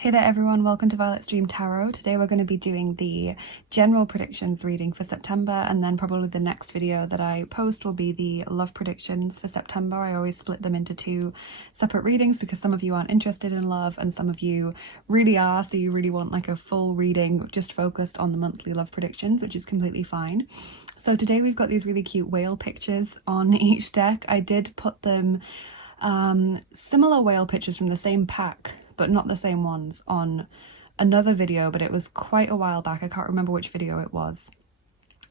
Hey there everyone, welcome to Violet's Dream Tarot. Today we're going to be doing the general predictions reading for September, and then probably the next video that I post will be the love predictions for September. I always split them into two separate readings because some of you aren't interested in love and some of you really are, so you really want like a full reading just focused on the monthly love predictions, which is completely fine. So today we've got these really cute whale pictures on each deck. I did put them similar whale pictures from the same pack but not the same ones on another video, but it was quite a while back. I can't remember which video it was.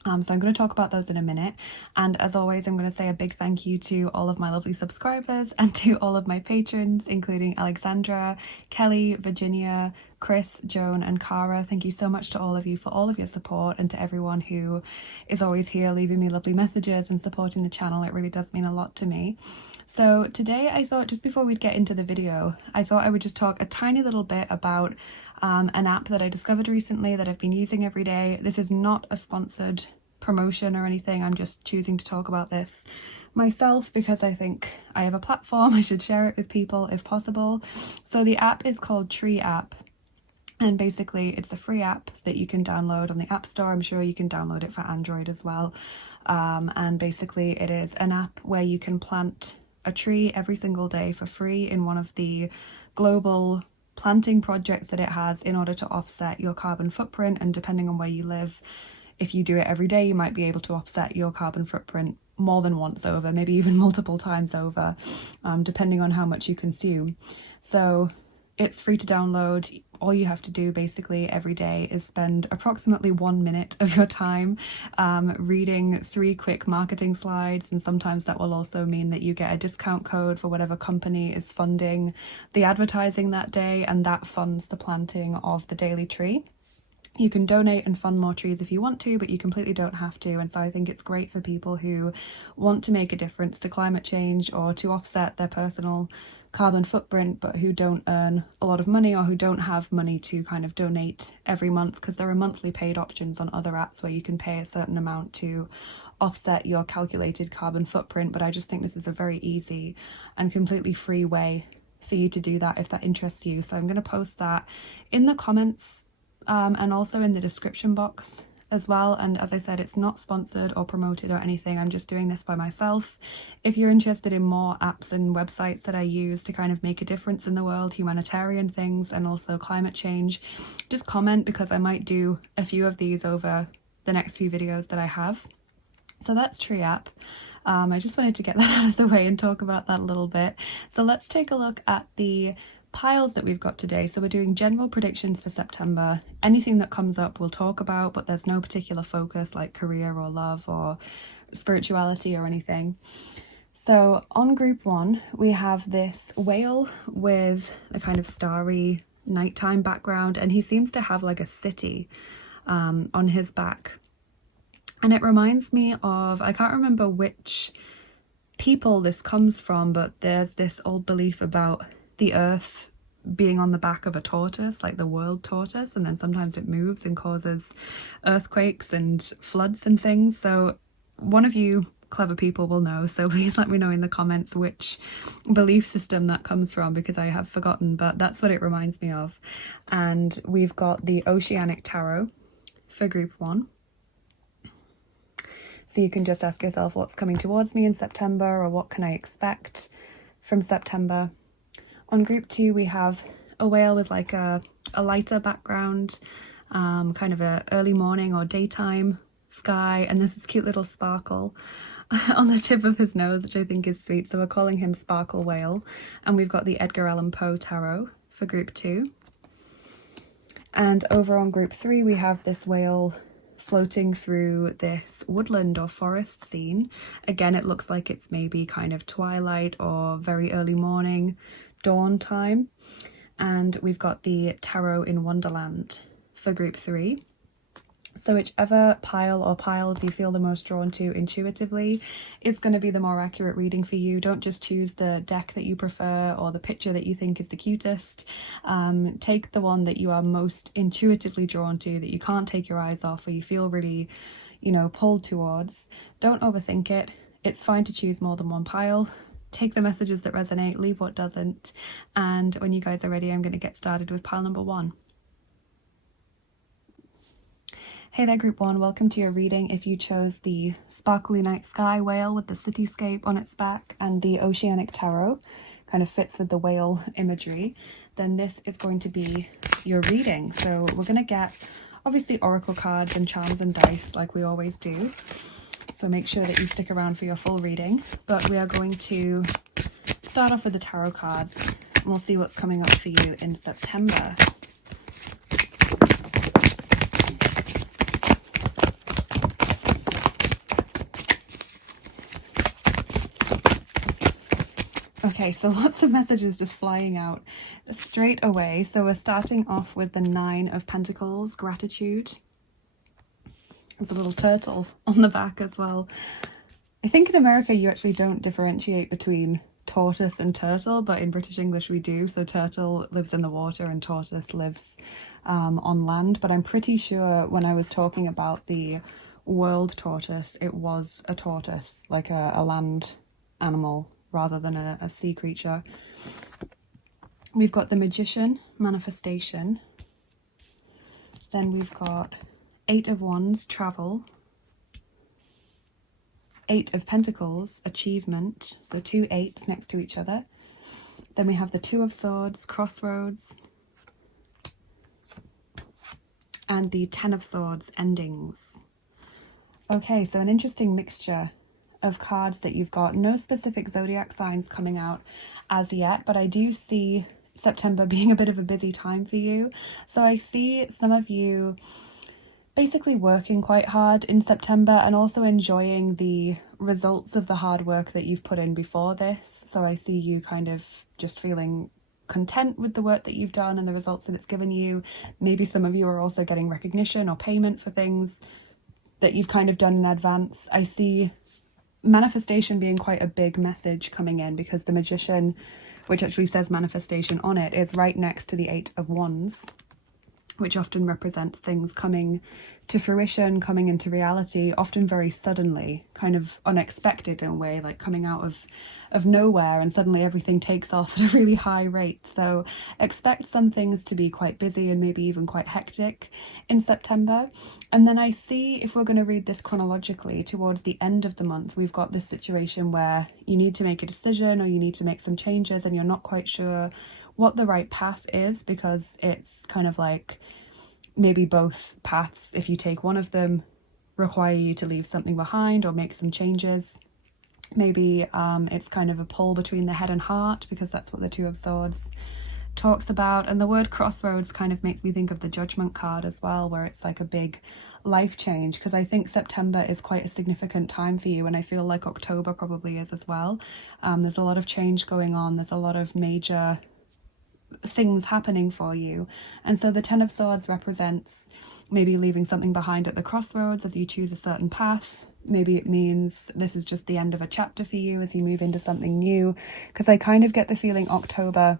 So I'm going to talk about those in a minute. And as always, I'm going to say a big thank you to all of my lovely subscribers and to all of my patrons, including Alexandra, Kelly, Virginia, Chris, Joan and Cara. Thank you so much to all of you for all of your support, and to everyone who is always here leaving me lovely messages and supporting the channel. It really does mean a lot to me. So today I thought, just before we'd get into the video, I thought I would just talk a tiny little bit about an app that I discovered recently that I've been using every day. This is not a sponsored promotion or anything. I'm just choosing to talk about this myself because I think I have a platform. I should share it with people if possible. So the app is called Tree App, and basically it's a free app that you can download on the App Store. I'm sure you can download it for Android as well. And basically it is an app where you can plant a tree every single day for free in one of the global planting projects that it has in order to offset your carbon footprint. And depending on where you live, if you do it every day, you might be able to offset your carbon footprint more than once over, maybe even multiple times over, depending on how much you consume. So it's free to download. All you have to do basically every day is spend approximately 1 minute of your time reading 3 quick marketing slides, and sometimes that will also mean that you get a discount code for whatever company is funding the advertising that day, and that funds the planting of the daily tree. You can donate and fund more trees if you want to, but you completely don't have to. And so I think it's great for people who want to make a difference to climate change or to offset their personal carbon footprint, but who don't earn a lot of money or who don't have money to kind of donate every month, because there are monthly paid options on other apps where you can pay a certain amount to offset your calculated carbon footprint. But I just think this is a very easy and completely free way for you to do that if that interests you. So I'm going to post that in the comments and also in the description box as well. And as I said, it's not sponsored or promoted or anything. I'm just doing this by myself. If you're interested in more apps and websites that I use to kind of make a difference in the world, humanitarian things and also climate change, just comment, because I might do a few of these over the next few videos that I have. So that's Tree App. I just wanted to get that out of the way and talk about that a little bit. So let's take a look at the piles that we've got today. So we're doing general predictions for September. Anything that comes up we'll talk about, but there's no particular focus like career or love or spirituality or anything. So on group 1 we have this whale with a kind of starry nighttime background, and he seems to have like a city on his back, and it reminds me of, I can't remember which people this comes from, but there's this old belief about the earth being on the back of a tortoise, like the world tortoise, and then sometimes it moves and causes earthquakes and floods and things. So one of you clever people will know, so please let me know in the comments which belief system that comes from, because I have forgotten, but that's what it reminds me of. And we've got the Oceanic Tarot for group 1. So you can just ask yourself what's coming towards me in September, or what can I expect from September. On group 2 we have a whale with like a lighter background, kind of a early morning or daytime sky, and there's this cute little sparkle on the tip of his nose, which I think is sweet, so we're calling him Sparkle Whale. And we've got the Edgar Allan Poe Tarot for group 2. And over on group 3 we have this whale floating through this woodland or forest scene. Again, it looks like it's maybe kind of twilight or very early morning, dawn time. And we've got the Tarot in Wonderland for group 3. So whichever pile or piles you feel the most drawn to intuitively is going to be the more accurate reading for you. Don't just choose the deck that you prefer or the picture that you think is the cutest. Take the one that you are most intuitively drawn to, that you can't take your eyes off or you feel really, pulled towards. Don't overthink it. It's fine to choose more than one pile. take the messages that resonate, leave what doesn't. And when you guys are ready, I'm going to get started with pile number 1. Hey there, group 1, welcome to your reading. If you chose the Sparkly Night Sky whale with the cityscape on its back and the Oceanic Tarot, kind of fits with the whale imagery, then this is going to be your reading. So we're going to get obviously oracle cards and charms and dice like we always do. So make sure that you stick around for your full reading. But we are going to start off with the tarot cards and we'll see what's coming up for you in September. Okay, so lots of messages just flying out straight away. So we're starting off with the 9 of Pentacles, gratitude. There's a little turtle on the back as well. I think in America you actually don't differentiate between tortoise and turtle, but in British English we do. So turtle lives in the water and tortoise lives on land. But I'm pretty sure when I was talking about the world tortoise, it was a tortoise, like a land animal rather than a sea creature. We've got the Magician, manifestation. Then we've got 8 of Wands, travel. 8 of Pentacles, achievement. So 2 8s next to each other. Then we have the 2 of Swords, crossroads. And the 10 of Swords, endings. Okay, so an interesting mixture of cards that you've got. No specific zodiac signs coming out as yet, but I do see September being a bit of a busy time for you. So I see some of you basically working quite hard in September and also enjoying the results of the hard work that you've put in before this. So I see you kind of just feeling content with the work that you've done and the results that it's given you. Maybe some of you are also getting recognition or payment for things that you've kind of done in advance. I see manifestation being quite a big message coming in because the Magician, which actually says manifestation on it, is right next to the 8 of Wands, which often represents things coming to fruition, coming into reality, often very suddenly, kind of unexpected in a way, like coming out of nowhere and suddenly everything takes off at a really high rate. So expect some things to be quite busy and maybe even quite hectic in September. And then I see, if we're going to read this chronologically, towards the end of the month, we've got this situation where you need to make a decision or you need to make some changes and you're not quite sure what the right path is, because it's kind of like maybe both paths, if you take one of them, require you to leave something behind or make some changes. Maybe it's kind of a pull between the head and heart, because that's what the 2 of Swords talks about. And the word crossroads kind of makes me think of the Judgment card as well, where it's like a big life change, because I think September is quite a significant time for you, and I feel like October probably is as well. There's a lot of change going on. There's a lot of major things happening for you, and so the 10 of Swords represents maybe leaving something behind at the crossroads as you choose a certain path. Maybe it means this is just the end of a chapter for you as you move into something new, because I kind of get the feeling October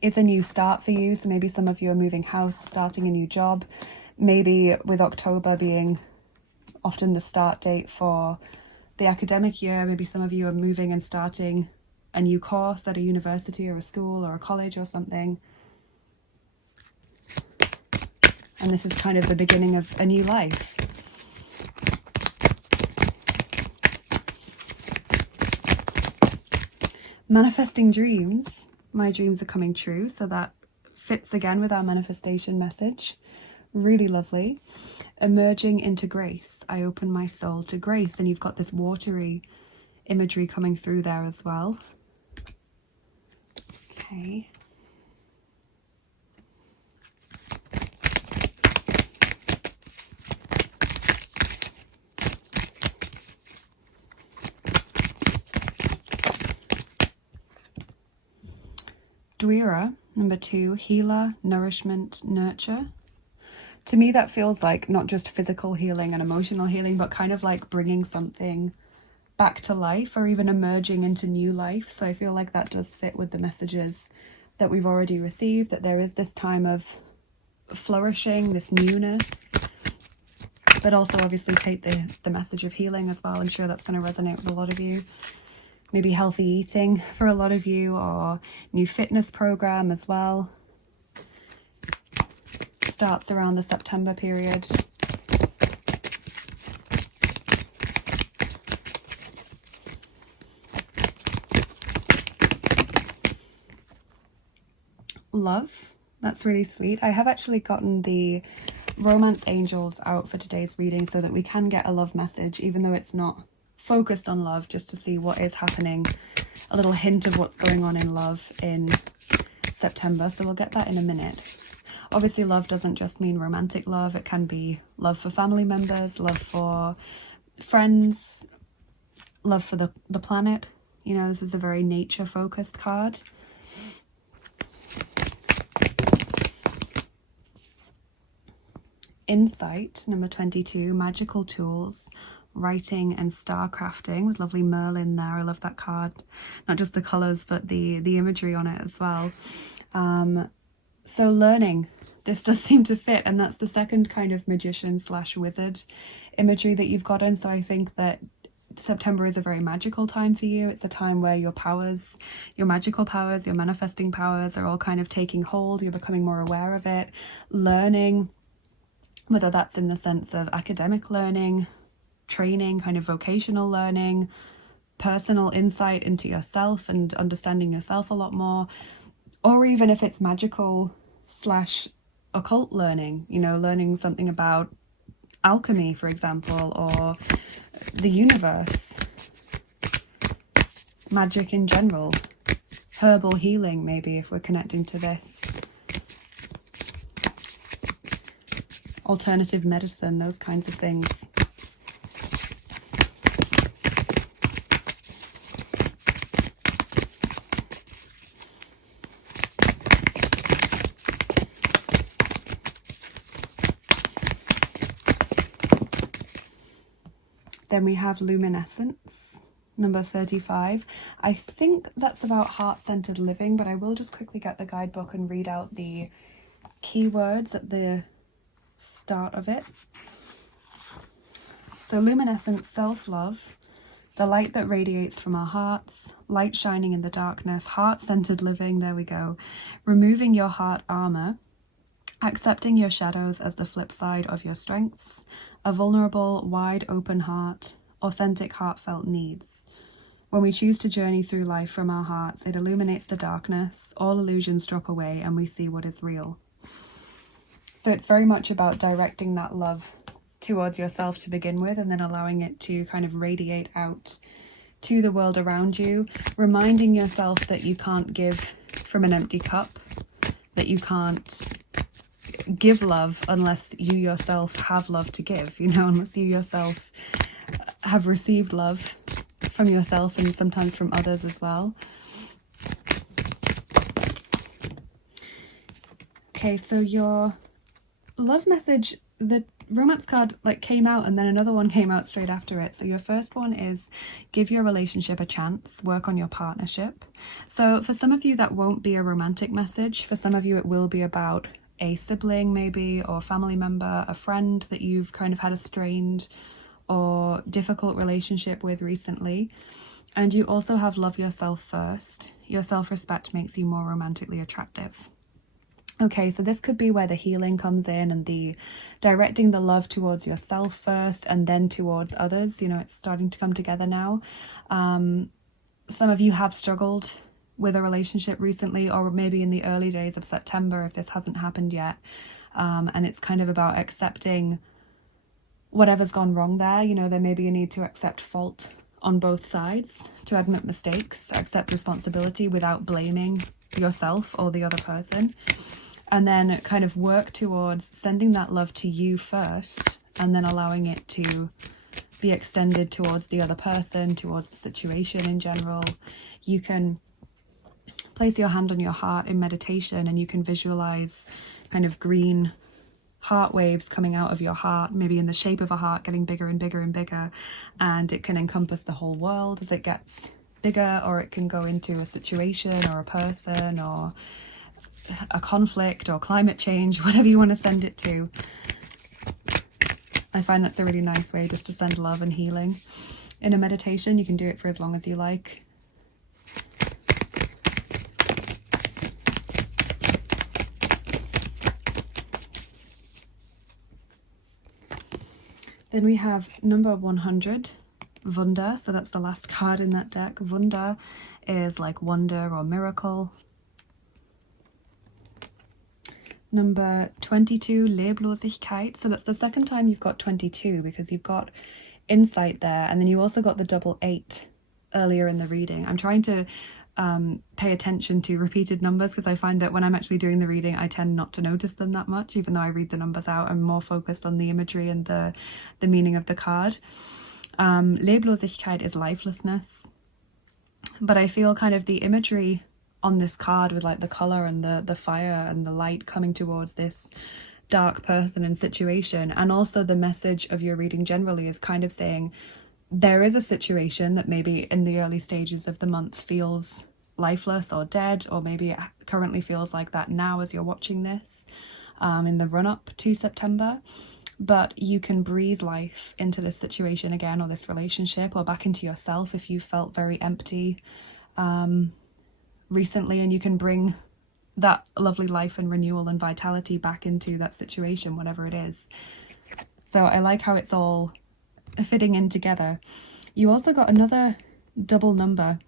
is a new start for you. So maybe some of you are moving house, starting a new job, maybe with October being often the start date for the academic year. Maybe some of you are moving and starting a new course at a university or a school or a college or something. And this is kind of the beginning of a new life. Manifesting dreams. My dreams are coming true. So that fits again with our manifestation message. Really lovely. Emerging into grace. I open my soul to grace. And you've got this watery imagery coming through there as well. Okay. Dwira, number 2, healer, nourishment, nurture. To me, that feels like not just physical healing and emotional healing, but kind of like bringing something back to life or even emerging into new life. So I feel like that does fit with the messages that we've already received, that there is this time of flourishing, this newness, but also obviously take the message of healing as well. I'm sure that's going to resonate with a lot of you. maybe healthy eating for a lot of you, or new fitness program as well. Starts around the September period. Love, that's really sweet. I have actually gotten the romance angels out for today's reading so that we can get a love message, even though it's not focused on love, just to see what is happening, a little hint of what's going on in love in September. So we'll get that in a minute. Obviously, love doesn't just mean romantic love. It can be love for family members, love for friends, love for the planet. You know, this is a very nature focused card. Insight, number 22, magical tools, writing and star crafting, with lovely Merlin there. I love that card. Not just the colours, but the imagery on it as well. So learning, this does seem to fit, and that's the second kind of magician / wizard imagery that you've gotten. So I think that September is a very magical time for you. It's a time where your powers, your magical powers, your manifesting powers are all kind of taking hold. You're becoming more aware of it, learning, whether that's in the sense of academic learning, training, kind of vocational learning, personal insight into yourself and understanding yourself a lot more, or even if it's magical / occult learning, you know, learning something about alchemy, for example, or the universe, magic in general, herbal healing, maybe, if we're connecting to this. Alternative medicine, those kinds of things. Then we have luminescence, number 35. I think that's about heart-centered living, but I will just quickly get the guidebook and read out the keywords at the start of it. So luminescence, self-love, the light that radiates from our hearts, light shining in the darkness, heart-centered living, there we go. Removing your heart armor, accepting your shadows as the flip side of your strengths, a vulnerable, wide open heart, authentic heartfelt needs. When we choose to journey through life from our hearts, it illuminates the darkness, all illusions drop away, and we see what is real. So it's very much about directing that love towards yourself to begin with, and then allowing it to kind of radiate out to the world around you, reminding yourself that you can't give from an empty cup, that you can't give love unless you yourself have love to give, you know, unless you yourself have received love from yourself and sometimes from others as well. Okay, so your love message, the romance card like came out and then another one came out straight after it. So your first one is give your relationship a chance, work on your partnership. So for some of you that won't be a romantic message. For some of you it will be about a sibling maybe, or family member, a friend that you've kind of had a strained or difficult relationship with recently. And you also have love yourself first. Your self-respect makes you more romantically attractive. Okay, so this could be where the healing comes in and the directing the love towards yourself first and then towards others. You know, it's starting to come together now. Some of you have struggled with a relationship recently, or maybe in the early days of September if this hasn't happened yet. And it's kind of about accepting whatever's gone wrong there. You know, there may be a need to accept fault on both sides, to admit mistakes, accept responsibility without blaming yourself or the other person. And then kind of work towards sending that love to you first, and then allowing it to be extended towards the other person, towards the situation in general. You can place your hand on your heart in meditation and you can visualize kind of green heart waves coming out of your heart, maybe in the shape of a heart, getting bigger and bigger and bigger. And it can encompass the whole world as it gets bigger, or it can go into a situation or a person or a conflict or climate change, whatever you want to send it to. I find that's a really nice way just to send love and healing. In a meditation, you can do it for as long as you like. Then we have number 100, Wunder. So that's the last card in that deck. Wunder is like wonder or miracle. Number 22, Leblosigkeit. So that's the second time you've got 22, because you've got insight there, and then you also got the double 8 earlier in the reading. I'm trying to pay attention to repeated numbers, because I find that when I'm actually doing the reading, I tend not to notice them that much. Even though I read the numbers out, I'm more focused on the imagery and the meaning of the card. Leblosigkeit is lifelessness, but I feel kind of the imagery on this card with like the color and the fire and the light coming towards this dark person and situation, and also the message of your reading generally is kind of saying there is a situation that maybe in the early stages of the month feels lifeless or dead, or maybe it currently feels like that now as you're watching this in the run-up to September, but you can breathe life into this situation again, or this relationship, or back into yourself if you felt very empty recently, and you can bring that lovely life and renewal and vitality back into that situation, whatever it is. So I like how it's all fitting in together. You also got another double number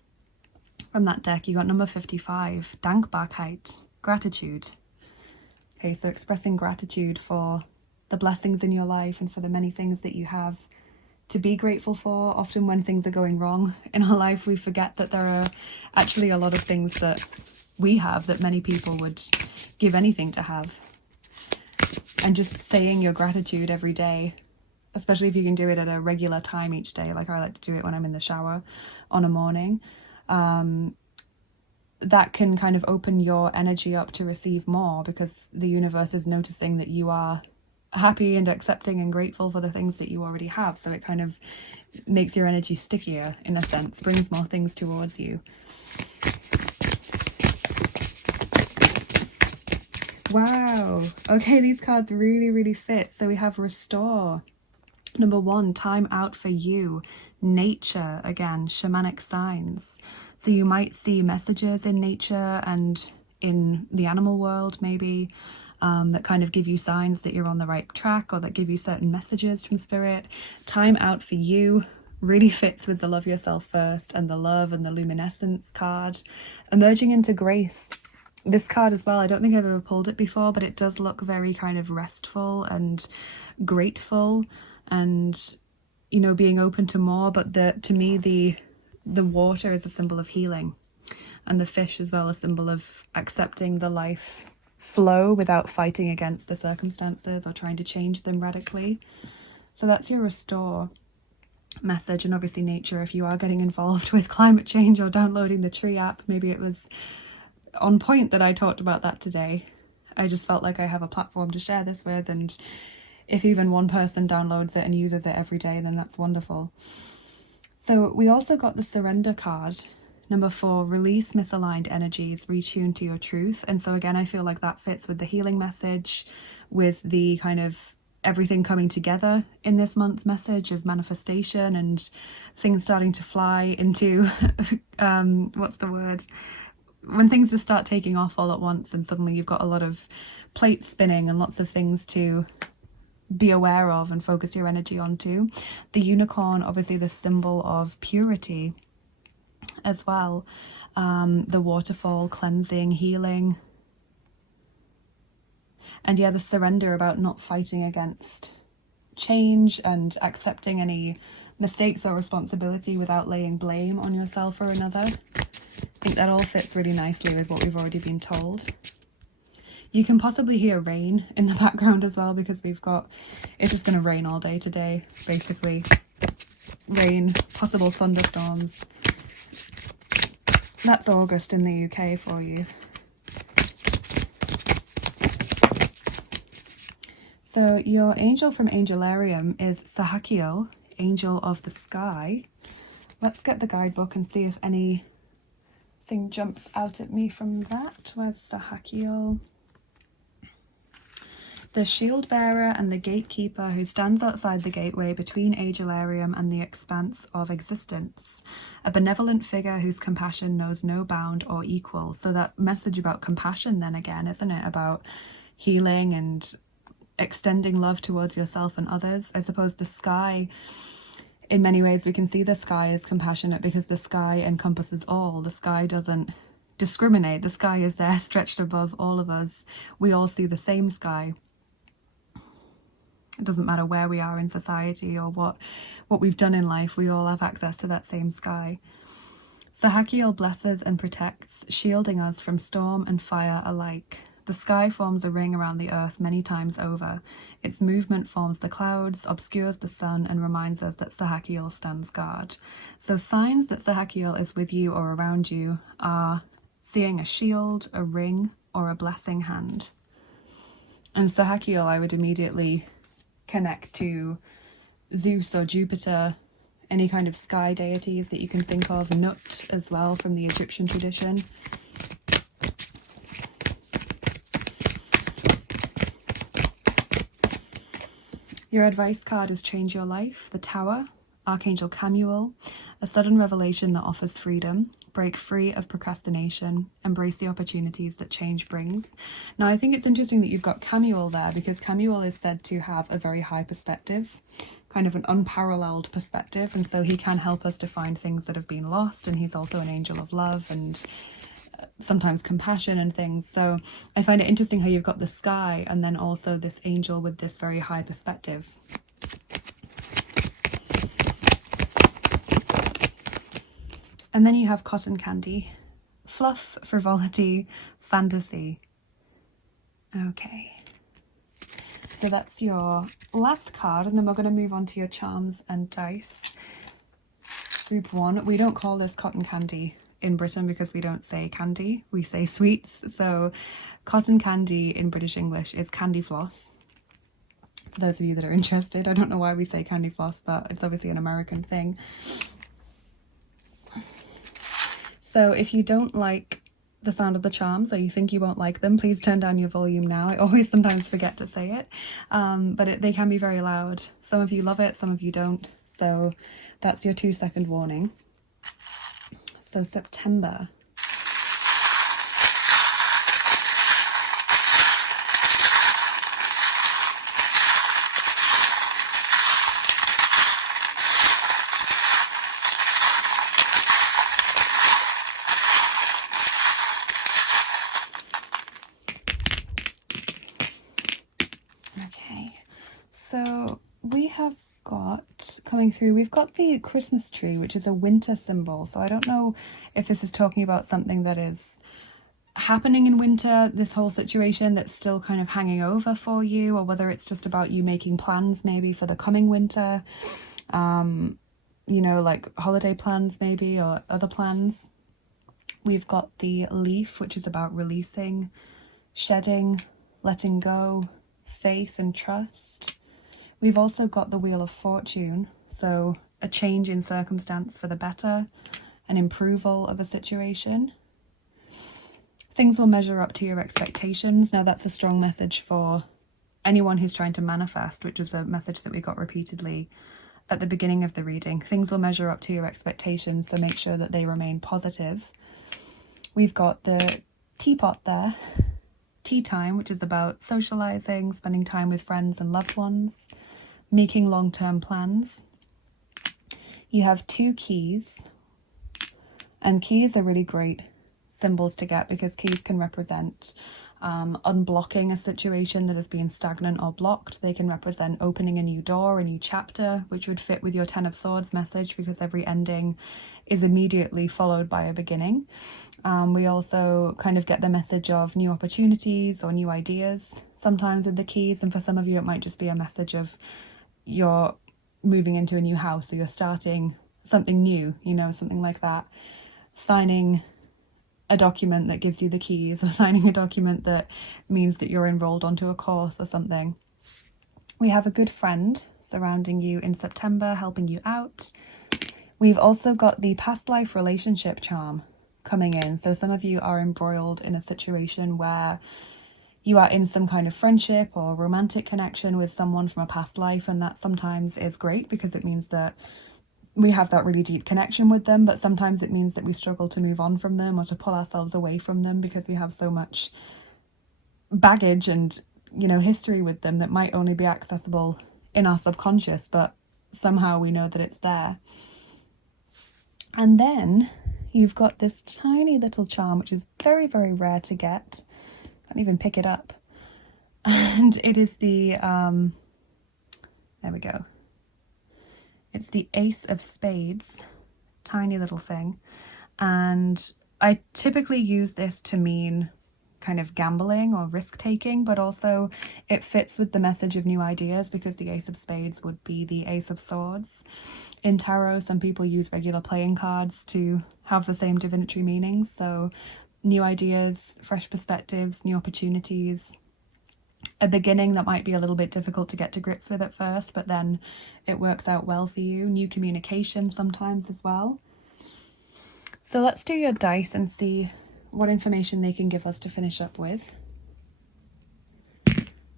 from that deck. You got number 55, Dankbarkeit, gratitude. Okay, so expressing gratitude for the blessings in your life and for the many things that you have to be grateful for. Often when things are going wrong in our life, we forget that there are actually a lot of things that we have that many people would give anything to have. And just saying your gratitude every day, especially if you can do it at a regular time each day, like I like to do it when I'm in the shower on a morning, that can kind of open your energy up to receive more, because the universe is noticing that you are happy and accepting and grateful for the things that you already have. So it kind of makes your energy stickier in a sense, brings more things towards you. Wow. Okay, these cards really fit. So we have Restore. Number 1, Time Out for You. Nature, again, shamanic signs. So you might see messages in nature and in the animal world maybe, that kind of give you signs that you're on the right track, or that give you certain messages from spirit. Time Out for You really fits with the Love Yourself First and the Love and the Luminescence card. Emerging into Grace. This card as well, I don't think I've ever pulled it before, but it does look very kind of restful and grateful and, you know, being open to more. But to me, the water is a symbol of healing, and the fish as well a symbol of accepting the life flow without fighting against the circumstances or trying to change them radically. So that's your Restore message. And obviously nature, if you are getting involved with climate change or downloading the tree app, maybe it was on point that I talked about that today. I just felt like I have a platform to share this with, and if even one person downloads it and uses it every day, then that's wonderful. So we also got the Surrender card. Number 4, Release misaligned energies, retune to your truth. And so again, I feel like that fits with the healing message, with the kind of everything coming together in this month message of manifestation and things starting to fly into, what's the word? When things just start taking off all at once, and suddenly you've got a lot of plates spinning and lots of things to be aware of and focus your energy onto. The unicorn, obviously the symbol of purity as well. The waterfall, cleansing, healing. And yeah, the surrender, about not fighting against change and accepting any mistakes or responsibility without laying blame on yourself or another. I think that all fits really nicely with what we've already been told. You can possibly hear rain in the background as well, because it's just going to rain all day today, basically. Rain, possible thunderstorms. That's August in the UK for you. So your angel from Angelarium is Sahakiel, Angel of the Sky. Let's get the guidebook and see if anything jumps out at me from that. Where's Sahakiel? The shield bearer and the gatekeeper who stands outside the gateway between Angelarium and the expanse of existence. A benevolent figure whose compassion knows no bound or equal. So that message about compassion then again, isn't it? About healing and extending love towards yourself and others. I suppose the sky, in many ways we can see the sky as compassionate because the sky encompasses all. The sky doesn't discriminate. The sky is there stretched above all of us. We all see the same sky. It doesn't matter where we are in society or what we've done in life, we all have access to that same sky. Sahakiel blesses and protects, shielding us from storm and fire alike. The sky forms a ring around the earth many times over. Its movement forms the clouds, obscures the sun, and reminds us that Sahakiel stands guard. So signs that Sahakiel is with you or around you are seeing a shield, a ring, or a blessing hand. And Sahakiel, I would immediately connect to Zeus or Jupiter, any kind of sky deities that you can think of, Nut as well from the Egyptian tradition. Your advice card is Change Your Life, the Tower, Archangel Camuel, a sudden revelation that offers freedom, break free of procrastination, embrace the opportunities that change brings. Now, I think it's interesting that you've got Camuel there because Camuel is said to have a very high perspective, kind of an unparalleled perspective, and so he can help us to find things that have been lost, and he's also an angel of love and sometimes compassion and things. So I find it interesting how you've got the sky and then also this angel with this very high perspective. And then you have cotton candy, fluff, frivolity, fantasy. Okay, so that's your last card, and then we're going to move on to your charms and dice. Group 1, we don't call this cotton candy in Britain because we don't say candy, we say sweets. So cotton candy in British English is candy floss. For those of you that are interested, I don't know why we say candy floss, but it's obviously an American thing. So if you don't like the sound of the charms or you think you won't like them, please turn down your volume now. I always sometimes forget to say it, but they can be very loud. Some of you love it, some of you don't. So that's your 2-second warning. So September. Okay, so we have got coming through, we've got the Christmas tree, which is a winter symbol. So I don't know if this is talking about something that is happening in winter, this whole situation that's still kind of hanging over for you, or whether it's just about you making plans maybe for the coming winter, you know, like holiday plans maybe, or other plans. We've got the leaf, which is about releasing, shedding, letting go, faith and trust. We've also got the Wheel of Fortune, so a change in circumstance for the better, an improval of a situation. Things will measure up to your expectations. Now that's a strong message for anyone who's trying to manifest, which is a message that we got repeatedly at the beginning of the reading. Things will measure up to your expectations, so make sure that they remain positive. We've got the teapot there, tea time, which is about socializing, spending time with friends and loved ones, making long-term plans. You have 2 keys, and keys are really great symbols to get because keys can represent unblocking a situation that has been stagnant or blocked. They can represent opening a new door, a new chapter, which would fit with your 10 of Swords message because every ending is immediately followed by a beginning. We also kind of get the message of new opportunities or new ideas sometimes with the keys, and for some of you it might just be a message of you're moving into a new house or you're starting something new, you know, something like that. Signing a document that gives you the keys, or signing a document that means that you're enrolled onto a course or something. We have a good friend surrounding you in September, helping you out. We've also got the past life relationship charm coming in. So some of you are embroiled in a situation where you are in some kind of friendship or romantic connection with someone from a past life, and that sometimes is great because it means that we have that really deep connection with them, but sometimes it means that we struggle to move on from them or to pull ourselves away from them because we have so much baggage and you know, history with them that might only be accessible in our subconscious, but somehow we know that it's there. And then you've got this tiny little charm, which is very, very rare to get. Can't even pick it up. And it is the, there we go. It's the Ace of Spades, tiny little thing. And I typically use this to mean kind of gambling or risk taking, but also it fits with the message of new ideas, because the Ace of Spades would be the Ace of Swords. In tarot, some people use regular playing cards to have the same divinatory meanings, so new ideas, fresh perspectives, new opportunities, a beginning that might be a little bit difficult to get to grips with at first, but then it works out well for you, new communication sometimes as well. So let's do your dice and see what information they can give us to finish up with.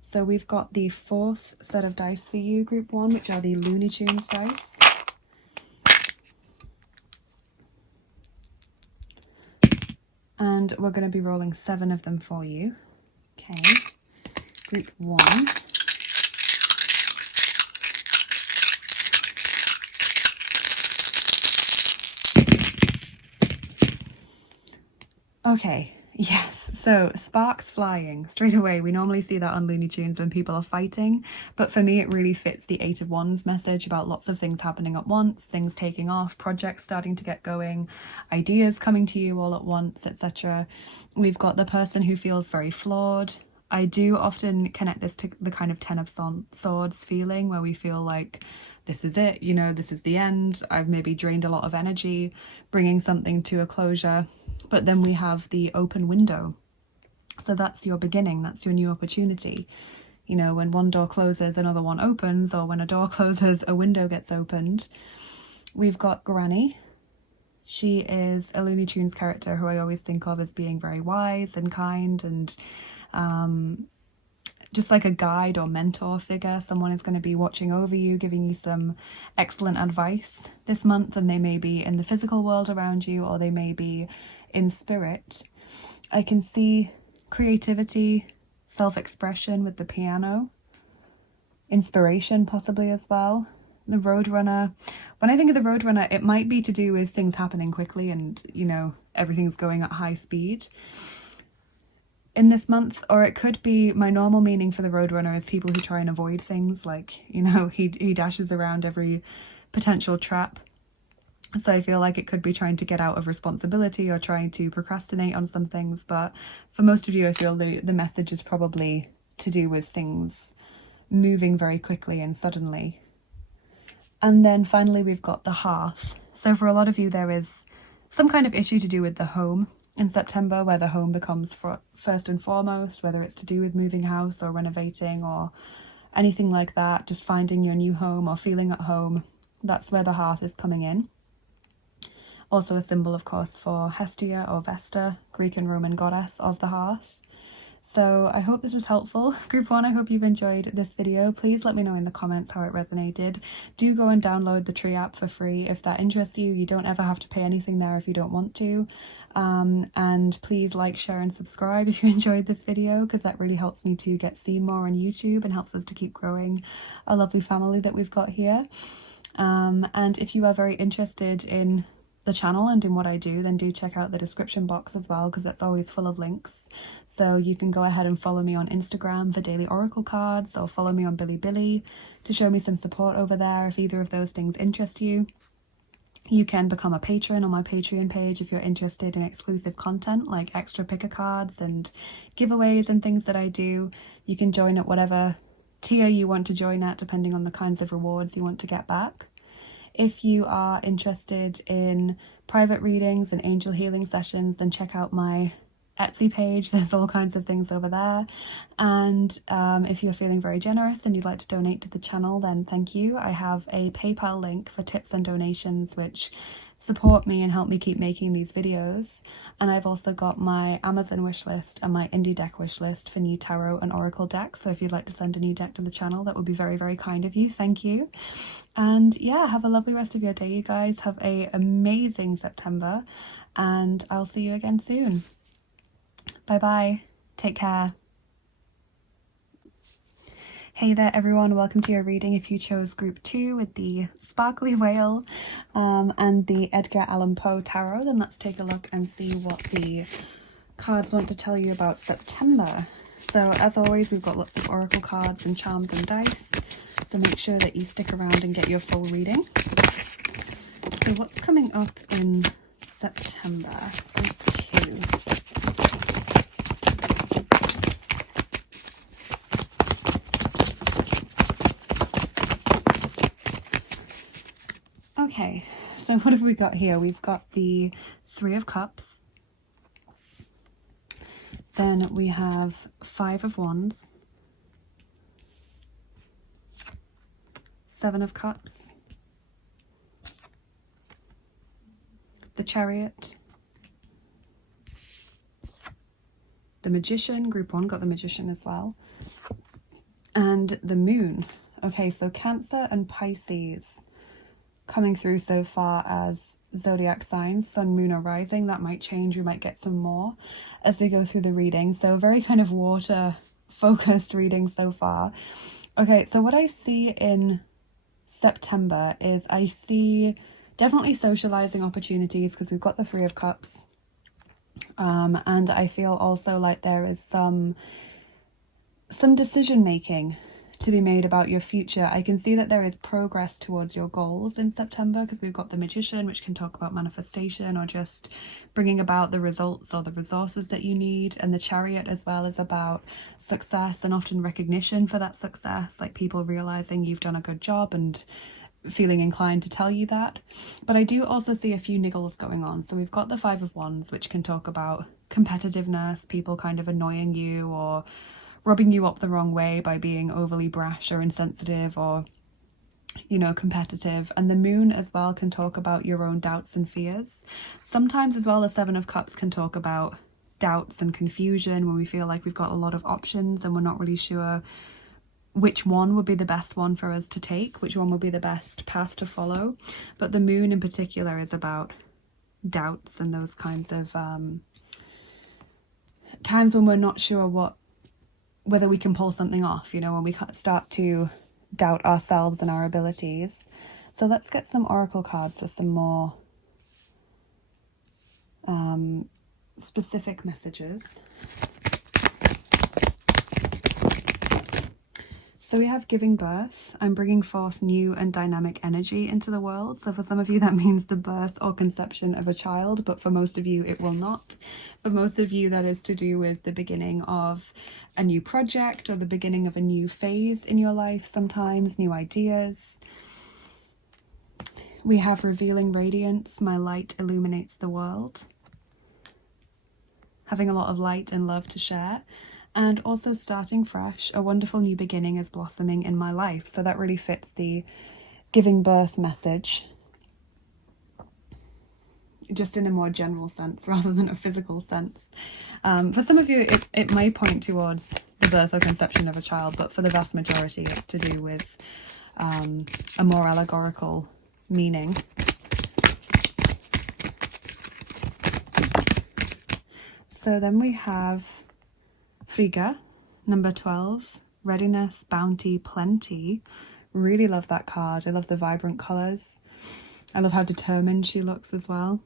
So we've got the 4th set of dice for you, group 1, which are the Looney Tunes dice. And we're going to be rolling 7 of them for you. Okay, group 1. Okay, yes, so sparks flying. Straight away, we normally see that on Looney Tunes when people are fighting, but for me it really fits the 8 of Wands message about lots of things happening at once, things taking off, projects starting to get going, ideas coming to you all at once, etc. We've got the person who feels very flawed. I do often connect this to the kind of 10 of Swords feeling, where we feel like this is it, you know, this is the end. I've maybe drained a lot of energy, bringing something to a closure. But then we have the open window. So that's your beginning, that's your new opportunity. You know, when one door closes, another one opens, or when a door closes, a window gets opened. We've got Granny. She is a Looney Tunes character who I always think of as being very wise and kind, and just like a guide or mentor figure. Someone is going to be watching over you, giving you some excellent advice this month, and they may be in the physical world around you, or they may be in spirit. I can see creativity, self-expression with the piano, inspiration possibly as well. The Roadrunner, when I think of the Roadrunner, it might be to do with things happening quickly and, you know, everything's going at high speed in this month. Or it could be, my normal meaning for the Roadrunner is people who try and avoid things, like, you know, he dashes around every potential trap. So I feel like it could be trying to get out of responsibility or trying to procrastinate on some things. But for most of you, I feel the message is probably to do with things moving very quickly and suddenly. And then finally, we've got the Hearth. So for a lot of you, there is some kind of issue to do with the home in September, where the home becomes first and foremost, whether it's to do with moving house or renovating or anything like that, just finding your new home or feeling at home. That's where the Hearth is coming in. Also a symbol, of course, for Hestia or Vesta, Greek and Roman goddess of the hearth. So I hope this was helpful. Group 1, I hope you've enjoyed this video. Please let me know in the comments how it resonated. Do go and download the Tree app for free if that interests you. You don't ever have to pay anything there if you don't want to. And please like, share and subscribe if you enjoyed this video, because that really helps me to get seen more on YouTube and helps us to keep growing a lovely family that we've got here. And if you are very interested in the channel and in what I do, then do check out the description box as well, because it's always full of links. So you can go ahead and follow me on Instagram for daily oracle cards, or follow me on Bilibili to show me some support over there if either of those things interest you. You can become a patron on my Patreon page if you're interested in exclusive content like extra picker cards and giveaways and things that I do. You can join at whatever tier you want to join at, depending on the kinds of rewards you want to get back. If you are interested in private readings and angel healing sessions, then check out my Etsy page. There's all kinds of things over there. And if you're feeling very generous and you'd like to donate to the channel, then thank you. I have a PayPal link for tips and donations which support me and help me keep making these videos. And I've also got my Amazon wishlist and my indie deck wishlist for new tarot and oracle decks. So if you'd like to send a new deck to the channel, that would be very, very kind of you. Thank you. And yeah, have a lovely rest of your day, you guys. Have an amazing September, and I'll see you again soon. Bye bye. Take care. Hey there everyone, welcome to your reading if you chose group 2 with the Sparkly Whale and the Edgar Allan Poe Tarot. Then let's take a look and see what the cards want to tell you about September. So as always, we've got lots of oracle cards and charms and dice, so make sure that you stick around and get your full reading. So what's coming up in September? Group 2. Okay, so what have we got here? We've got the Three of Cups. Then we have Five of Wands. Seven of Cups. The Chariot. The Magician. Group 1 got the Magician as well. And the Moon. Okay, so Cancer and Pisces coming through so far as zodiac signs, sun, moon or rising. That might change, we might get some more as we go through the reading. So very kind of water focused reading so far. Okay, so what I see in September is I see definitely socializing opportunities because we've got the Three of Cups, and I feel also like there is some decision making to be made about your future. I can see that there is progress towards your goals in September because we've got the Magician, which can talk about manifestation or just bringing about the results or the resources that you need, and the Chariot as well is about success and often recognition for that success, like people realizing you've done a good job and feeling inclined to tell you that. But I do also see a few niggles going on. So we've got the Five of Wands, which can talk about competitiveness, people kind of annoying you or rubbing you up the wrong way by being overly brash or insensitive or, you know, competitive. And the Moon as well can talk about your own doubts and fears. Sometimes as well, the Seven of Cups can talk about doubts and confusion when we feel like we've got a lot of options and we're not really sure which one would be the best one for us to take, which one would be the best path to follow. But the Moon in particular is about doubts and those kinds of times when we're not sure whether we can pull something off, you know, when we start to doubt ourselves and our abilities. So let's get some oracle cards for some more specific messages. So we have giving birth. I'm bringing forth new and dynamic energy into the world. So for some of you that means the birth or conception of a child, but for most of you it will not. For most of you that is to do with the beginning of a new project or the beginning of a new phase in your life, sometimes new ideas. We have revealing radiance. My light illuminates the world. Having a lot of light and love to share. And also starting fresh, a wonderful new beginning is blossoming in my life. So that really fits the giving birth message, just in a more general sense rather than a physical sense. For some of you, it may point towards the birth or conception of a child, but for the vast majority, it's to do with a more allegorical meaning. So then we have Frigga, number 12, readiness, bounty, plenty. Really love that card. I love the vibrant colours. I love how determined she looks as well.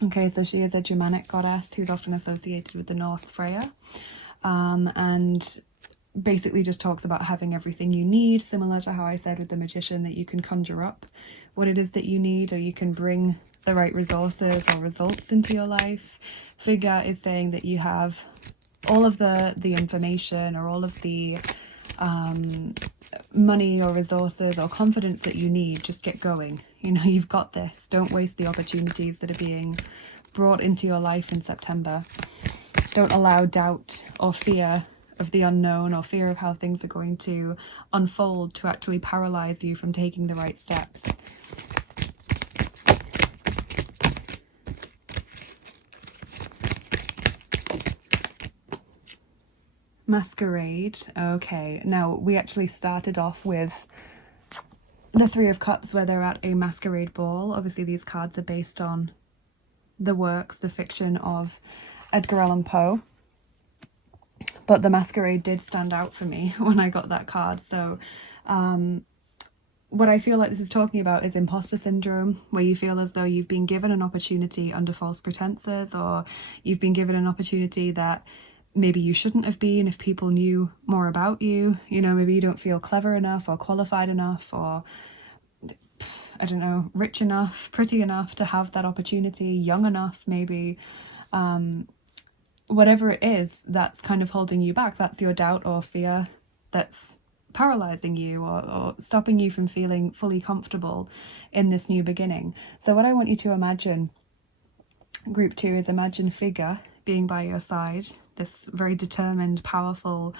Okay, so she is a Germanic goddess who's often associated with the Norse Freya, and basically just talks about having everything you need, similar to how I said with the Magician that you can conjure up what it is that you need, or you can bring the right resources or results into your life. Frigga is saying that you have all of the information or all of the money or resources or confidence that you need. Just get going. You know, you've got this. Don't waste the opportunities that are being brought into your life in September. Don't allow doubt or fear of the unknown or fear of how things are going to unfold to actually paralyze you from taking the right steps. Masquerade. Okay, now we actually started off with the Three of Cups where they're at a masquerade ball. Obviously these cards are based on the works, the fiction of Edgar Allan Poe. but the masquerade did stand out for me when I got that card. So what I feel like this is talking about is imposter syndrome, where you feel as though you've been given an opportunity under false pretenses, or you've been given an opportunity that maybe you shouldn't have been if people knew more about you. You know, maybe you don't feel clever enough or qualified enough or, I don't know, rich enough, pretty enough to have that opportunity, young enough maybe. Whatever it is that's kind of holding you back, that's your doubt or fear that's paralyzing you or stopping you from feeling fully comfortable in this new beginning. So what I want you to imagine, group 2, is imagine figure being by your side, this very determined, powerful,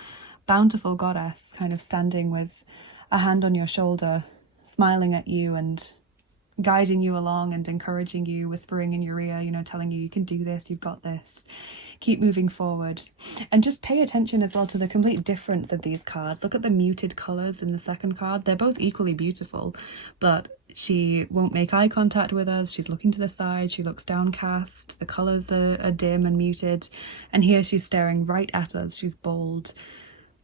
bountiful goddess kind of standing with a hand on your shoulder, smiling at you and guiding you along and encouraging you, whispering in your ear, you know, telling you can do this, you've got this. Keep moving forward. And just pay attention as well to the complete difference of these cards. Look at the muted colours in the second card. They're both equally beautiful, but she won't make eye contact with us. She's looking to the side. She looks downcast. The colours are dim and muted. And here she's staring right at us. She's bold,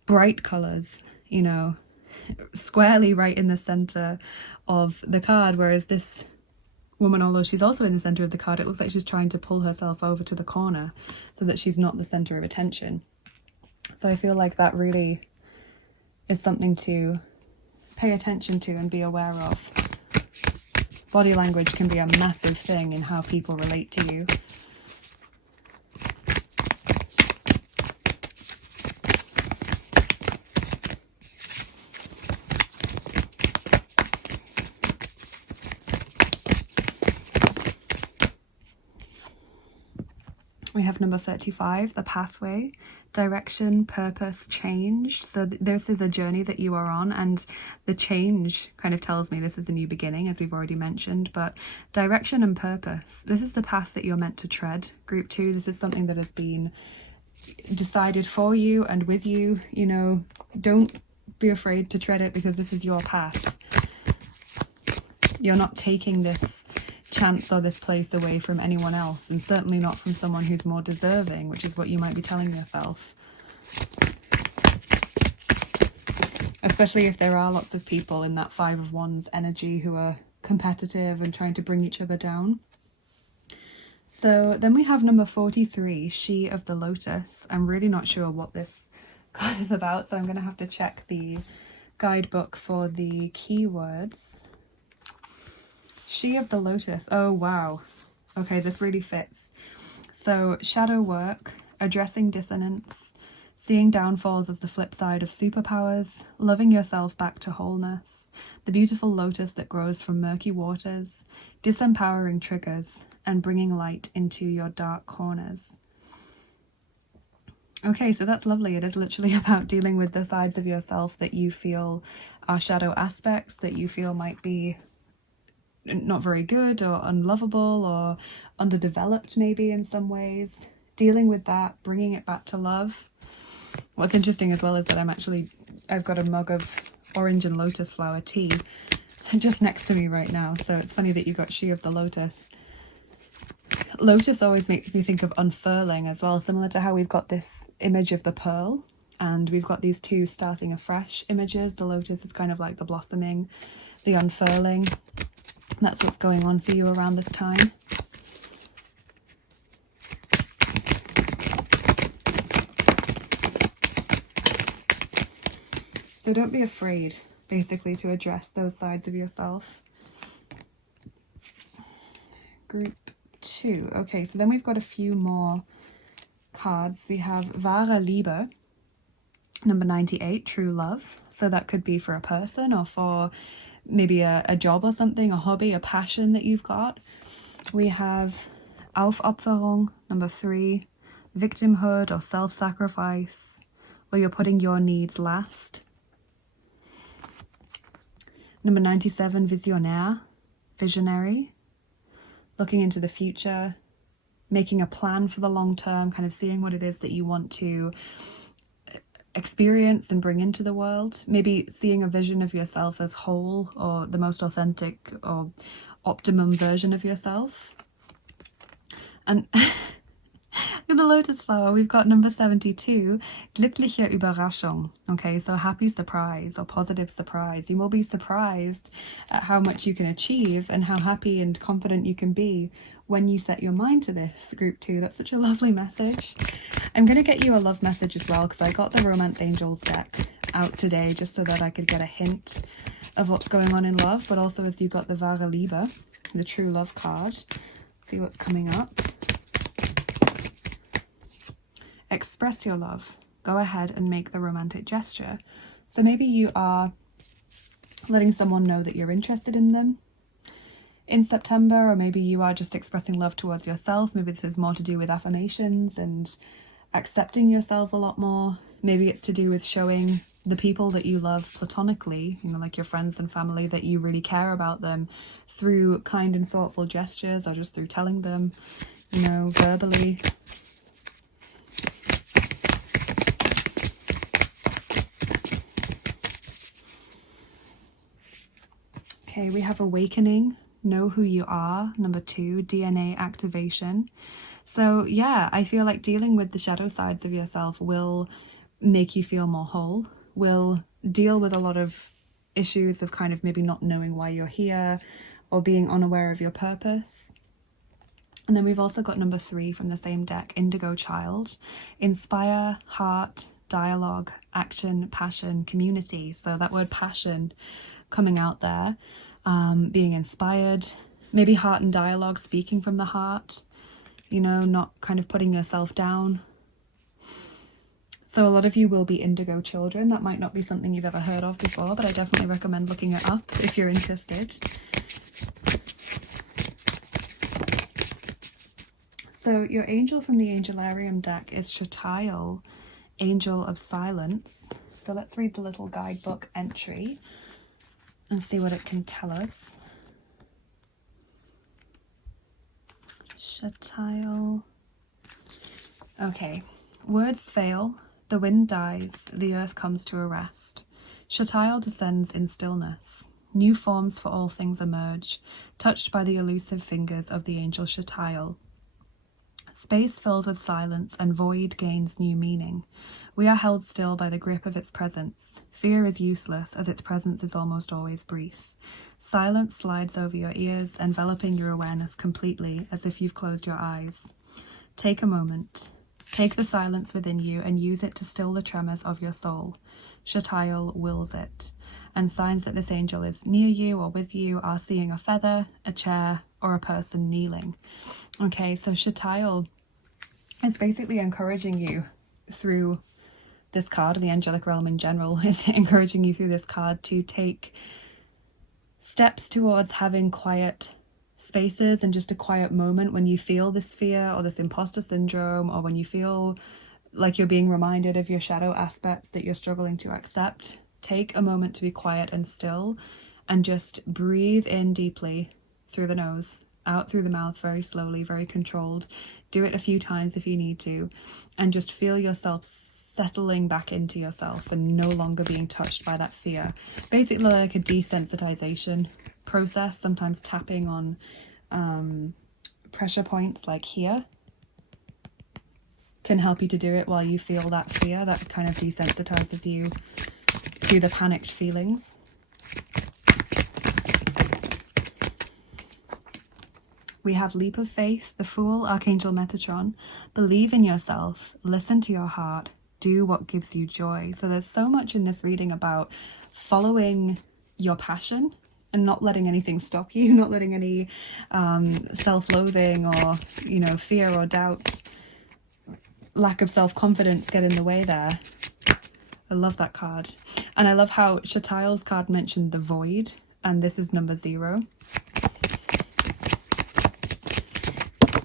bright colours, you know, squarely right in the centre of the card. Whereas this woman, although she's also in the centre of the card, it looks like she's trying to pull herself over to the corner so that she's not the centre of attention. So I feel like that really is something to pay attention to and be aware of. Body language can be a massive thing in how people relate to you. We have number 35, the pathway, direction, purpose, change. So this is a journey that you are on, and the change kind of tells me this is a new beginning, as we've already mentioned. But direction and purpose, this is the path that you're meant to tread. Group 2, this is something that has been decided for you and with you. You know, don't be afraid to tread it, because this is your path. You're not taking this chance or this place away from anyone else, and certainly not from someone who's more deserving, which is what you might be telling yourself. Especially if there are lots of people in that 5 of Wands energy who are competitive and trying to bring each other down. So then we have number 43, She of the Lotus. I'm really not sure what this card is about, so I'm going to have to check the guidebook for the keywords. She of the Lotus. Oh, wow. Okay, this really fits. So, shadow work, addressing dissonance, seeing downfalls as the flip side of superpowers, loving yourself back to wholeness, the beautiful lotus that grows from murky waters, disempowering triggers, and bringing light into your dark corners. Okay, so that's lovely. It is literally about dealing with the sides of yourself that you feel are shadow aspects, that you feel might be not very good or unlovable or underdeveloped maybe in some ways. Dealing with that, bringing it back to love. What's interesting as well is that I've got a mug of orange and lotus flower tea just next to me right now, so it's funny that you got She of the Lotus. Lotus always makes me think of unfurling as well, similar to how we've got this image of the pearl and we've got these two starting afresh images. The lotus is kind of like the blossoming, the unfurling. That's what's going on for you around this time. So don't be afraid, basically, to address those sides of yourself. Group 2. Okay, so then we've got a few more cards. We have Wahre Liebe, number 98, True Love. So that could be for a person or for maybe a job or something, a hobby, a passion that you've got. We have Aufopferung, number 3, victimhood or self-sacrifice, where you're putting your needs last. Number 97, Visionnaire, visionary, looking into the future, making a plan for the long term, kind of seeing what it is that you want to experience and bring into the world. Maybe seeing a vision of yourself as whole or the most authentic or optimum version of yourself. And In the lotus flower, we've got number 72, glückliche Überraschung. Okay, so happy surprise or positive surprise. You will be surprised at how much you can achieve and how happy and confident you can be when you set your mind to this, group 2. That's such a lovely message. I'm going to get you a love message as well, because I got the Romance Angels deck out today just so that I could get a hint of what's going on in love, but also as you got the Wahre Liebe, the true love card. See what's coming up. Express your love. Go ahead and make the romantic gesture. So maybe you are letting someone know that you're interested in them in September, or maybe you are just expressing love towards yourself. Maybe this is more to do with affirmations and accepting yourself a lot more. Maybe it's to do with showing the people that you love platonically, you know, like your friends and family, that you really care about them through kind and thoughtful gestures, or just through telling them, you know, verbally. Okay, we have awakening, know who you are, number 2, DNA activation. So yeah, I feel like dealing with the shadow sides of yourself will make you feel more whole, will deal with a lot of issues of kind of maybe not knowing why you're here or being unaware of your purpose. And then we've also got number 3 from the same deck, Indigo Child, inspire, heart, dialogue, action, passion, community. So that word passion coming out there. Being inspired, maybe heart and dialogue, speaking from the heart, you know, not kind of putting yourself down. So a lot of you will be indigo children. That might not be something you've ever heard of before, but I definitely recommend looking it up if you're interested. So your angel from the Angelarium deck is Shatail, Angel of Silence. So let's read the little guidebook entry and see what it can tell us. Shatail. Okay. Words fail, the wind dies, the earth comes to a rest. Shatail descends in stillness. New forms for all things emerge, touched by the elusive fingers of the angel Shatail. Space fills with silence and void gains new meaning. We are held still by the grip of its presence. Fear is useless, as its presence is almost always brief. Silence slides over your ears, enveloping your awareness completely, as if you've closed your eyes. Take a moment. Take the silence within you and use it to still the tremors of your soul. Shatail wills it. And signs that this angel is near you or with you are seeing a feather, a chair, or a person kneeling. Okay, so Shatail is basically encouraging you through this card, and the angelic realm in general is encouraging you through this card to take steps towards having quiet spaces and just a quiet moment when you feel this fear or this imposter syndrome, or when you feel like you're being reminded of your shadow aspects that you're struggling to accept. Take a moment to be quiet and still, and just breathe in deeply through the nose, out through the mouth, very slowly, very controlled. Do it a few times if you need to, and just feel yourself settling back into yourself and no longer being touched by that fear. Basically like a desensitization process, sometimes tapping on pressure points like here can help you to do it while you feel that fear. That kind of desensitizes you to the panicked feelings. We have Leap of Faith, the Fool, Archangel Metatron. Believe in yourself, listen to your heart, do what gives you joy. So there's so much in this reading about following your passion and not letting anything stop you, not letting any self-loathing or, you know, fear or doubt, lack of self-confidence get in the way there. I love that card. And I love how Shatail's card mentioned the void, and this is number 0.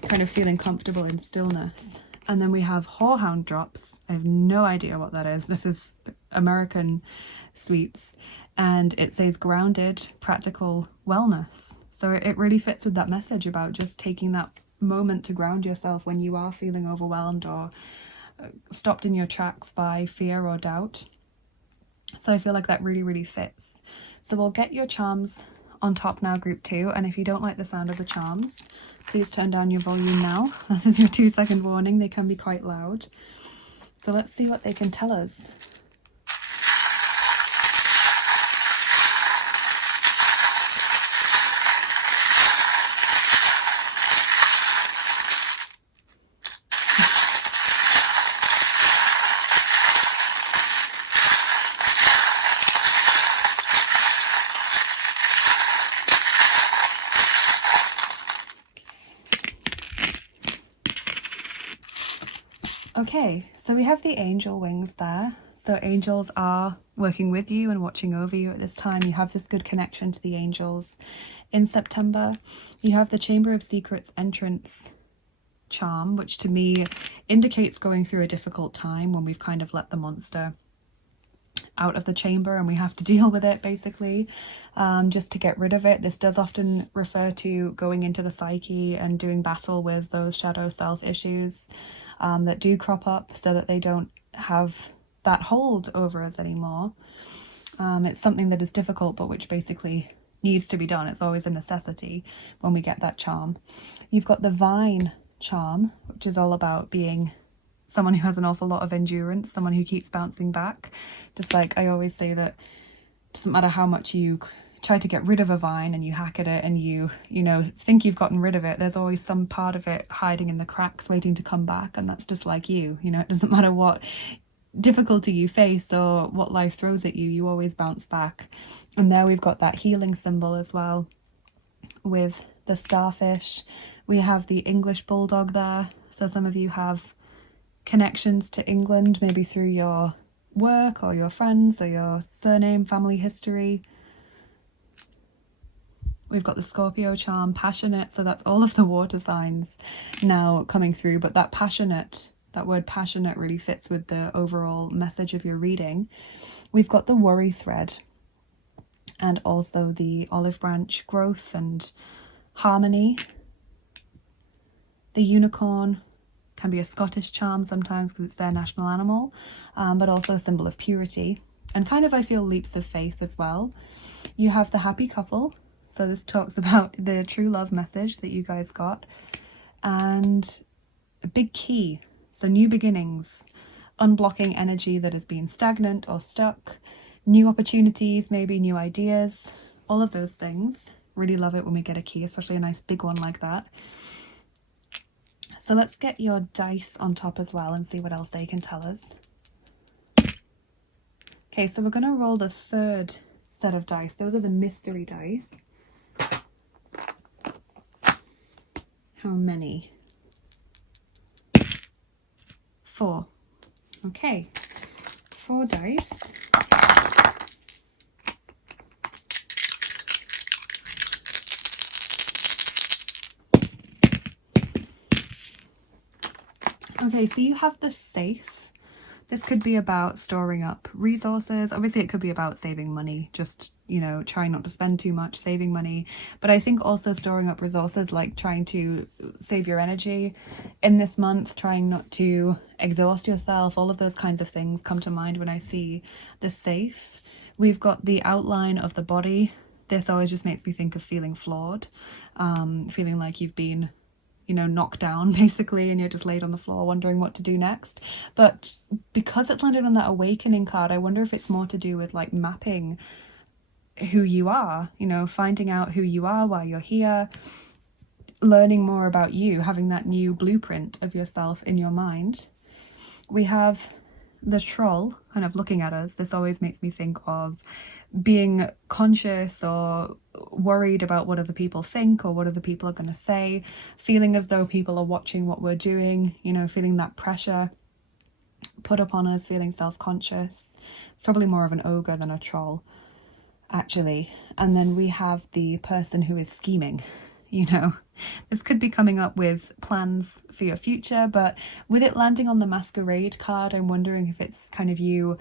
Kind of feeling comfortable in stillness. And then we have Whorehound drops. I have no idea what that is. This is American sweets. And it says grounded, practical wellness. So it really fits with that message about just taking that moment to ground yourself when you are feeling overwhelmed or stopped in your tracks by fear or doubt. So I feel like that really, really fits. So we'll get your charms on top now, group 2. And if you don't like the sound of the charms, Please turn down your volume now. This is your 2-second warning. They can be quite loud. So let's see what they can tell us. Okay, so we have the angel wings there. So angels are working with you and watching over you at this time. You have this good connection to the angels. In September, you have the Chamber of Secrets entrance charm, which to me indicates going through a difficult time when we've kind of let the monster out of the chamber and we have to deal with it, basically, just to get rid of it. This does often refer to going into the psyche and doing battle with those shadow self issues that do crop up, so that they don't have that hold over us anymore. It's something that is difficult, but which basically needs to be done. It's always a necessity when we get that charm. You've got the vine charm, which is all about being someone who has an awful lot of endurance, someone who keeps bouncing back. Just like I always say, that it doesn't matter how much you try to get rid of a vine and you hack at it and you know, think you've gotten rid of it, there's always some part of it hiding in the cracks waiting to come back. And that's just like you know, it doesn't matter what difficulty you face or what life throws at you, you always bounce back. And there we've got that healing symbol as well with the starfish. We have the English bulldog there, so some of you have connections to England, maybe through your work or your friends or your surname, family history. We've got the Scorpio charm, passionate, so that's all of the water signs now coming through, but that passionate, that word passionate really fits with the overall message of your reading. We've got the worry thread and also the olive branch, growth and harmony. The unicorn can be a Scottish charm sometimes because it's their national animal, but also a symbol of purity and kind of, I feel, leaps of faith as well. You have the happy couple. So this talks about the true love message that you guys got. And a big key. So new beginnings, unblocking energy that has been stagnant or stuck, new opportunities, maybe new ideas, all of those things. Really love it when we get a key, especially a nice big one like that. So let's get your dice on top as well and see what else they can tell us. Okay, so we're going to roll the third set of dice. Those are the mystery dice. How many? 4. Okay, 4 dice. Okay, so you have the safe. This could be about storing up resources. Obviously, it could be about saving money, just, you know, trying not to spend too much, saving money. But I think also storing up resources, like trying to save your energy in this month, trying not to exhaust yourself. All of those kinds of things come to mind when I see the safe. We've got the outline of the body. This always just makes me think of feeling flawed, feeling like you've been, you know, knocked down basically, and you're just laid on the floor wondering what to do next. But because it's landed on that awakening card, I wonder if it's more to do with like mapping who you are, you know, finding out who you are while you're here, learning more about you, having that new blueprint of yourself in your mind. We have the troll kind of looking at us. This always makes me think of being conscious or worried about what other people think or what other people are going to say, feeling as though people are watching what we're doing, you know, feeling that pressure put upon us, feeling self-conscious. It's probably more of an ogre than a troll, actually. And then we have the person who is scheming. You know, this could be coming up with plans for your future, but with it landing on the masquerade card, I'm wondering if it's kind of you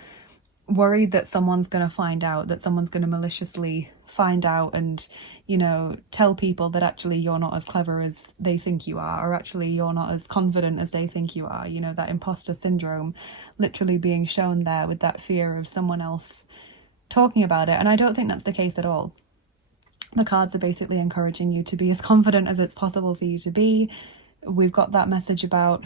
worried that someone's going to find out, that someone's going to maliciously find out and, you know, tell people that actually you're not as clever as they think you are, or actually you're not as confident as they think you are. You know, that imposter syndrome literally being shown there with that fear of someone else talking about it. And I don't think that's the case at all. The cards are basically encouraging you to be as confident as it's possible for you to be. We've got that message about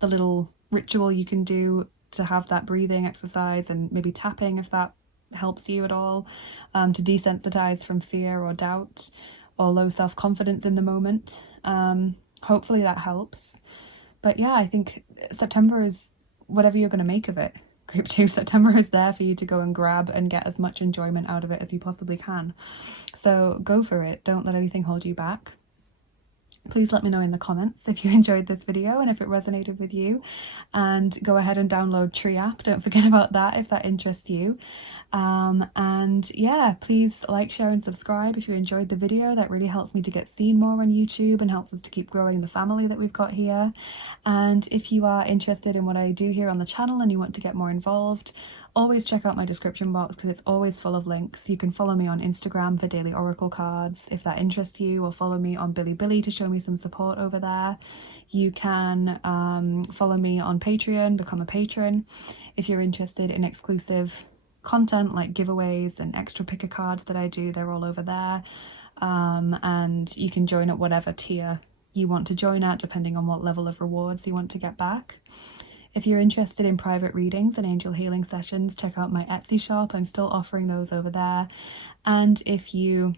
the little ritual you can do to have that breathing exercise, and maybe tapping if that helps you at all, to desensitize from fear or doubt or low self-confidence in the moment. Hopefully that helps. But yeah, I think September is whatever you're going to make of it. Group 2, September is there for you to go and grab and get as much enjoyment out of it as you possibly can. So go for it. Don't let anything hold you back. Please let me know in the comments if you enjoyed this video and if it resonated with you, and go ahead and download Tree app. Don't forget about that if that interests you. And yeah, please like, share and subscribe if you enjoyed the video. That really helps me to get seen more on YouTube and helps us to keep growing the family that we've got here. And if you are interested in what I do here on the channel and you want to get more involved, always check out my description box because it's always full of links. You can follow me on Instagram for daily oracle cards if that interests you, or follow me on Bilibili to show me some support over there. You can follow me on Patreon, become a patron if you're interested in exclusive content like giveaways and extra picker cards that I do. They're all over there. And you can join at whatever tier you want to join at, depending on what level of rewards you want to get back. If you're interested in private readings and angel healing sessions, check out my Etsy shop. I'm still offering those over there. And if you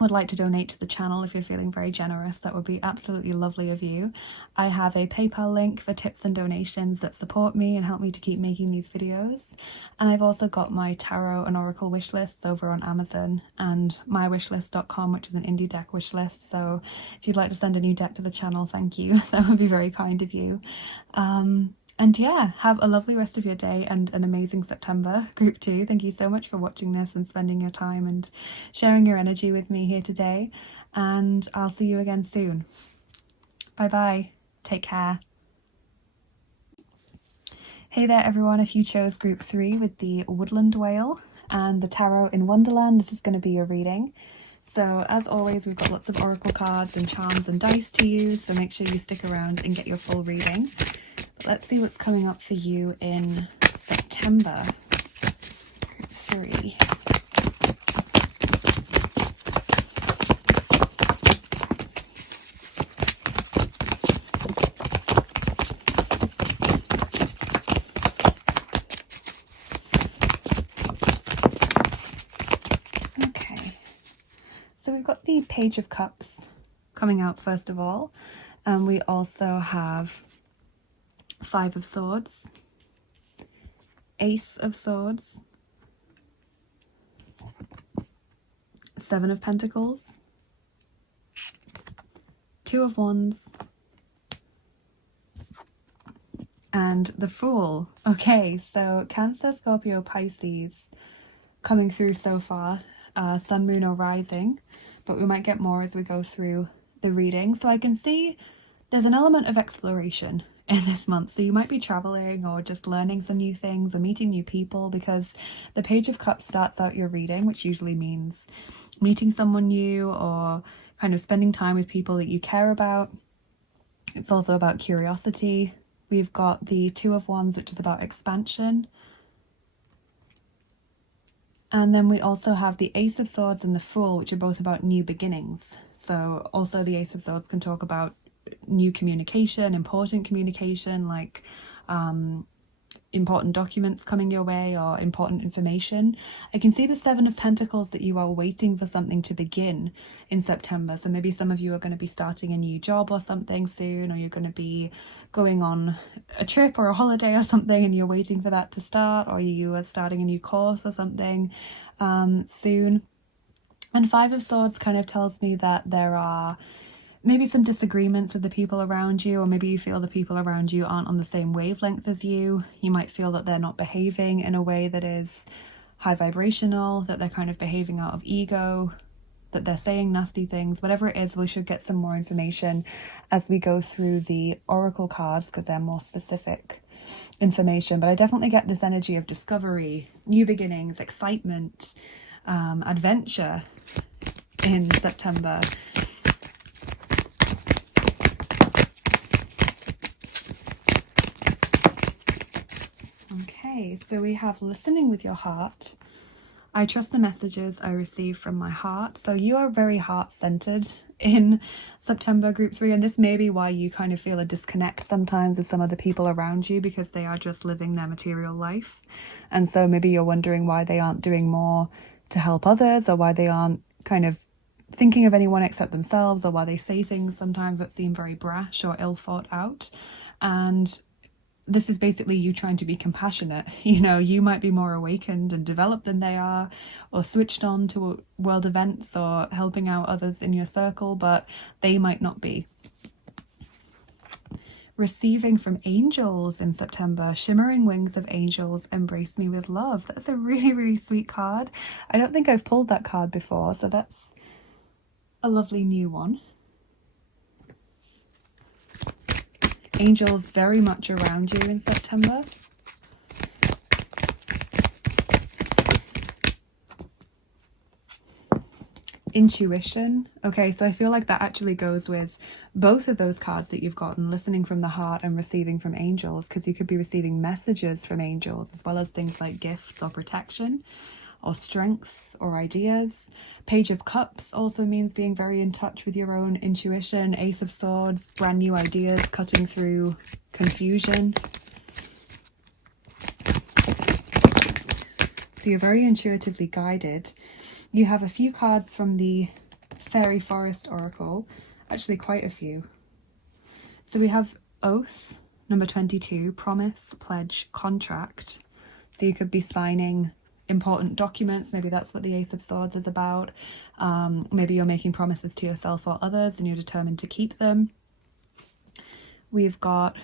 would like to donate to the channel, if you're feeling very generous, that would be absolutely lovely of you. I have a PayPal link for tips and donations that support me and help me to keep making these videos. And I've also got my tarot and oracle wish lists over on Amazon and mywishlist.com, which is an indie deck wish list. So if you'd like to send a new deck to the channel, thank you. That would be very kind of you. And yeah, have a lovely rest of your day and an amazing September, Group 2. Thank you so much for watching this and spending your time and sharing your energy with me here today. And I'll see you again soon. Bye-bye. Take care. Hey there, everyone. If you chose Group 3 with the Woodland Whale and the Tarot in Wonderland, this is going to be your reading. So as always, we've got lots of oracle cards and charms and dice to use, so make sure you stick around and get your full reading. But let's see what's coming up for you in September. Group 3. So we've got the Page of Cups coming out first of all, and we also have Five of Swords, Ace of Swords, Seven of Pentacles, Two of Wands, and the Fool. Okay, so Cancer, Scorpio, Pisces coming through so far. Sun, Moon or Rising, but we might get more as we go through the reading. So I can see there's an element of exploration in this month, so you might be traveling or just learning some new things or meeting new people, because the Page of Cups starts out your reading, which usually means meeting someone new or kind of spending time with people that you care about. It's also about curiosity. We've got the Two of Wands, which is about expansion. And then we also have the Ace of Swords and the Fool, which are both about new beginnings. So also the Ace of Swords can talk about new communication, important communication, like important documents coming your way or important information. I can see the Seven of Pentacles, that you are waiting for something to begin in September. So maybe some of you are going to be starting a new job or something soon, or you're going to be going on a trip or a holiday or something and you're waiting for that to start, or you are starting a new course or something soon. And Five of Swords kind of tells me that there are maybe some disagreements with the people around you, or maybe you feel the people around you aren't on the same wavelength as you. You might feel that they're not behaving in a way that is high vibrational, that they're kind of behaving out of ego, that they're saying nasty things. Whatever it is, we should get some more information as we go through the oracle cards, because they're more specific information. But I definitely get this energy of discovery, new beginnings, excitement, adventure in September. Okay, so we have listening with your heart, I trust the messages I receive from my heart. So you are very heart-centered in September, group 3, and this may be why you kind of feel a disconnect sometimes with some of the people around you, because they are just living their material life. And so maybe you're wondering why they aren't doing more to help others, or why they aren't kind of thinking of anyone except themselves, or why they say things sometimes that seem very brash or ill thought out. And this is basically you trying to be compassionate. You know, you might be more awakened and developed than they are, or switched on to world events or helping out others in your circle, but they might not be. Receiving from angels in September. Shimmering wings of angels embrace me with love. That's a really, really sweet card. I don't think I've pulled that card before, so that's a lovely new one. Angels very much around you in September. Intuition. Okay, so I feel like that actually goes with both of those cards that you've gotten, listening from the heart and receiving from angels, because you could be receiving messages from angels as well as things like gifts or protection or strength or ideas. Page of Cups also means being very in touch with your own intuition. Ace of Swords, brand new ideas, cutting through confusion. So you're very intuitively guided. You have a few cards from the Fairy Forest Oracle, actually quite a few. So we have Oath, number 22, Promise, Pledge, Contract. So you could be signing important documents. Maybe that's what the Ace of Swords is about. Maybe you're making promises to yourself or others and you're determined to keep them. We've got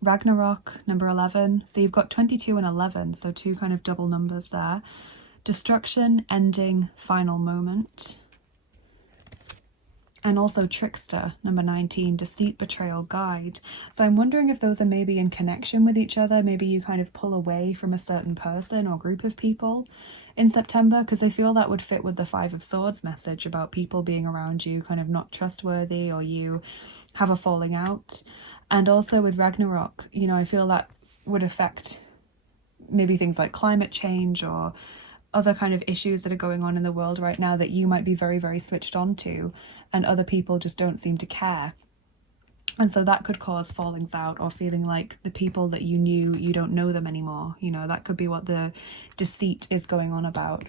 Ragnarok, number 11. So you've got 22 and 11, so two kind of double numbers there. Destruction, Ending, Final Moment. And also Trickster, number 19, Deceit, Betrayal, Guide. So I'm wondering if those are maybe in connection with each other. Maybe you kind of pull away from a certain person or group of people in September, because I feel that would fit with the Five of Swords message about people being around you kind of not trustworthy, or you have a falling out. And also with Ragnarok, you know, I feel that would affect maybe things like climate change or other kind of issues that are going on in the world right now that you might be very, very switched on to, and other people just don't seem to care. And so that could cause fallings out, or feeling like the people that you knew, you don't know them anymore. You know, that could be what the deceit is going on about.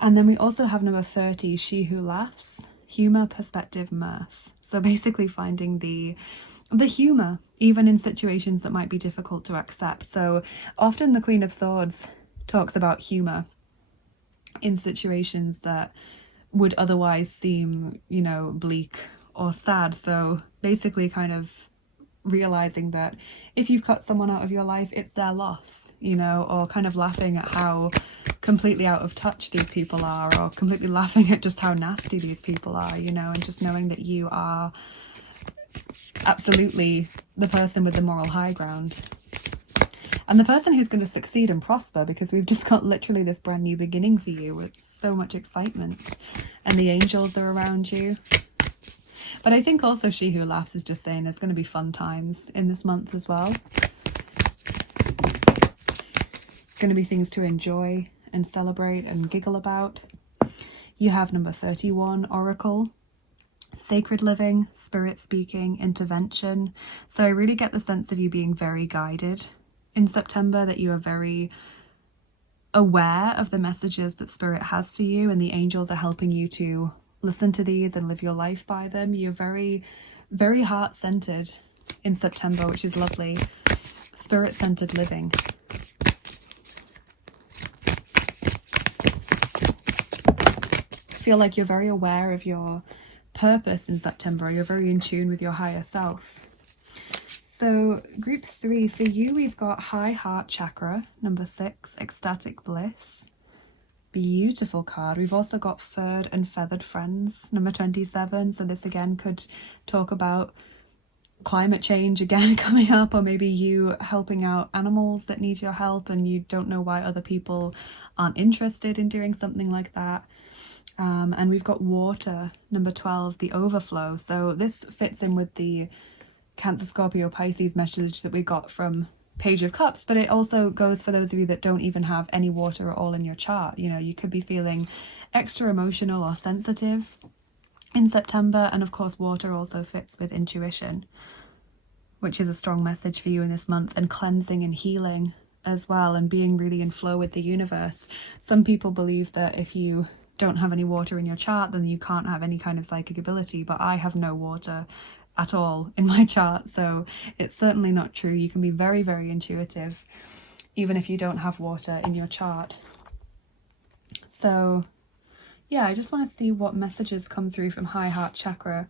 And then we also have number 30, She Who Laughs, Humor, Perspective, Mirth. So basically finding the humor, even in situations that might be difficult to accept. So often the Queen of Swords talks about humor in situations that would otherwise seem, you know, bleak or sad. So basically kind of realizing that if you've cut someone out of your life, it's their loss, you know, or kind of laughing at how completely out of touch these people are, or completely laughing at just how nasty these people are, you know, and just knowing that you are absolutely the person with the moral high ground. And the person who's going to succeed and prosper, because we've just got literally this brand new beginning for you with so much excitement. And the angels are around you. But I think also She Who Laughs is just saying there's going to be fun times in this month as well. It's going to be things to enjoy and celebrate and giggle about. You have number 31, Oracle. Sacred living, spirit speaking, intervention. So I really get the sense of you being very guided in September, that you are very aware of the messages that spirit has for you, and the angels are helping you to listen to these and live your life by them. You're very, very heart-centered in September, which is lovely. Spirit-centered living. I feel like you're very aware of your purpose in September. You're very in tune with your higher self. So group 3, for you, we've got High Heart Chakra, number 6, Ecstatic Bliss. Beautiful card. We've also got Furred and Feathered Friends, number 27. So this again could talk about climate change again coming up, or maybe you helping out animals that need your help and you don't know why other people aren't interested in doing something like that. And we've got Water, number 12, the Overflow. So this fits in with the Cancer, Scorpio, Pisces message that we got from Page of Cups, but it also goes for those of you that don't even have any water at all in your chart. You know, you could be feeling extra emotional or sensitive in September, and of course water also fits with intuition, which is a strong message for you in this month, and cleansing and healing as well, and being really in flow with the universe. Some people believe that if you don't have any water in your chart, then you can't have any kind of psychic ability, but I have no water at all in my chart, so it's certainly not true. You can be very, very intuitive even if you don't have water in your chart. So yeah, I just want to see what messages come through from high heart chakra.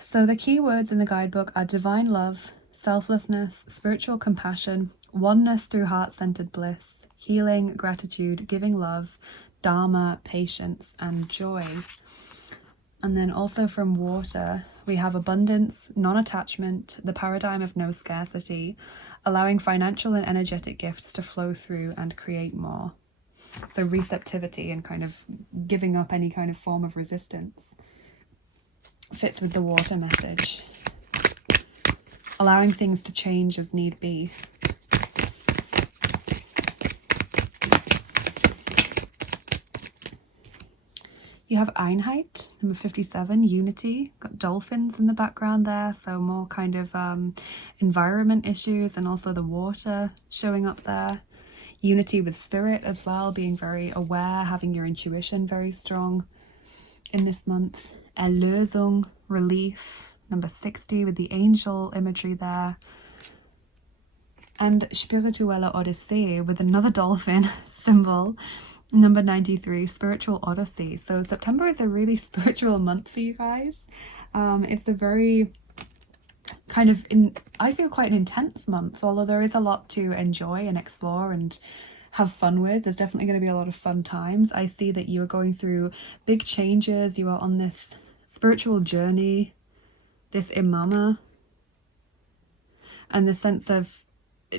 So the key words in the guidebook are divine love, selflessness, spiritual compassion, oneness through heart-centered bliss, healing, gratitude, giving love, dharma, patience, and joy. And then also from water, we have abundance, non-attachment, the paradigm of no scarcity, allowing financial and energetic gifts to flow through and create more. So receptivity and kind of giving up any kind of form of resistance fits with the water message. Allowing things to change as need be. You have Einheit, number 57, unity. Got dolphins in the background there, so more kind of environment issues, and also the water showing up there. Unity with spirit as well, being very aware, having your intuition very strong in this month. Erlösung, relief, number 60, with the angel imagery there. And Spirituelle Odyssee with another dolphin symbol. Number 93, spiritual odyssey. So September is a really spiritual month for you guys. It's a very kind of, I feel quite an intense month, although there is a lot to enjoy and explore and have fun with. There's definitely going to be a lot of fun times. I see that you are going through big changes. You are on this spiritual journey, this imama, and the sense of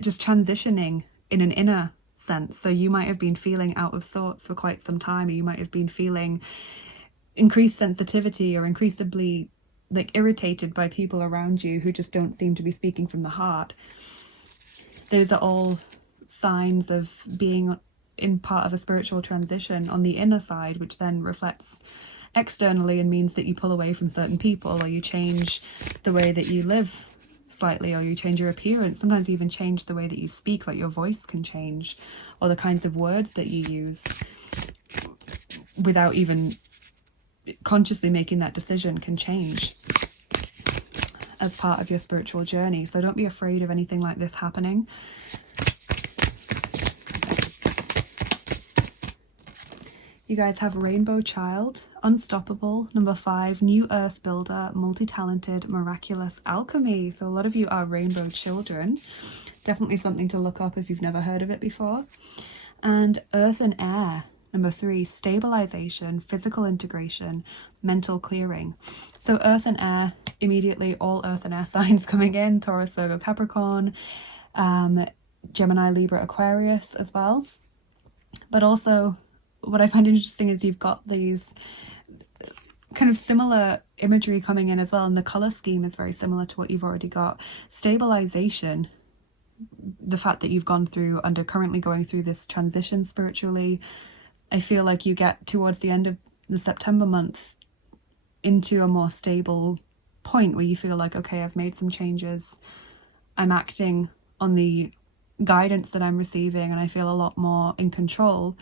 just transitioning in an inner sense. So you might have been feeling out of sorts for quite some time, or you might have been feeling increased sensitivity or increasingly like irritated by people around you who just don't seem to be speaking from the heart. Those are all signs of being in part of a spiritual transition on the inner side, which then reflects externally and means that you pull away from certain people, or you change the way that you live slightly, or you change your appearance. Sometimes you even change the way that you speak, like your voice can change, or the kinds of words that you use without even consciously making that decision can change as part of your spiritual journey. So don't be afraid of anything like this happening. You guys have Rainbow Child, Unstoppable, number 5, New Earth Builder, Multi-Talented, Miraculous Alchemy. So a lot of you are rainbow children. Definitely something to look up if you've never heard of it before. And Earth and Air, number 3, Stabilization, Physical Integration, Mental Clearing. So Earth and Air, immediately all Earth and Air signs coming in, Taurus, Virgo, Capricorn, Gemini, Libra, Aquarius as well. But also, what I find interesting is you've got these kind of similar imagery coming in as well, and the color scheme is very similar to what you've already got. Stabilization, the fact that you've gone through currently going through this transition spiritually. I feel like you get towards the end of the September month into a more stable point where you feel like, okay, I've made some changes, I'm acting on the guidance that I'm receiving, and I feel a lot more in control.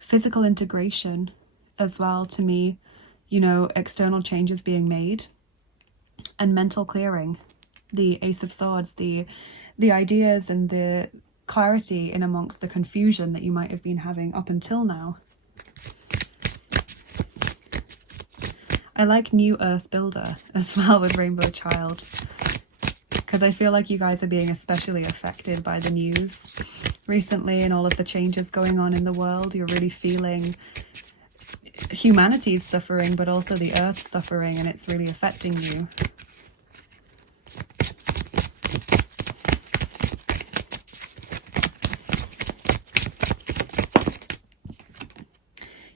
Physical integration as well, to me, you know, external changes being made. And mental clearing, the Ace of Swords, the ideas and the clarity in amongst the confusion that you might have been having up until now. I like New Earth Builder as well with Rainbow Child, because I feel like you guys are being especially affected by the news recently and all of the changes going on in the world. You're really feeling humanity's suffering, but also the Earth's suffering, and it's really affecting you.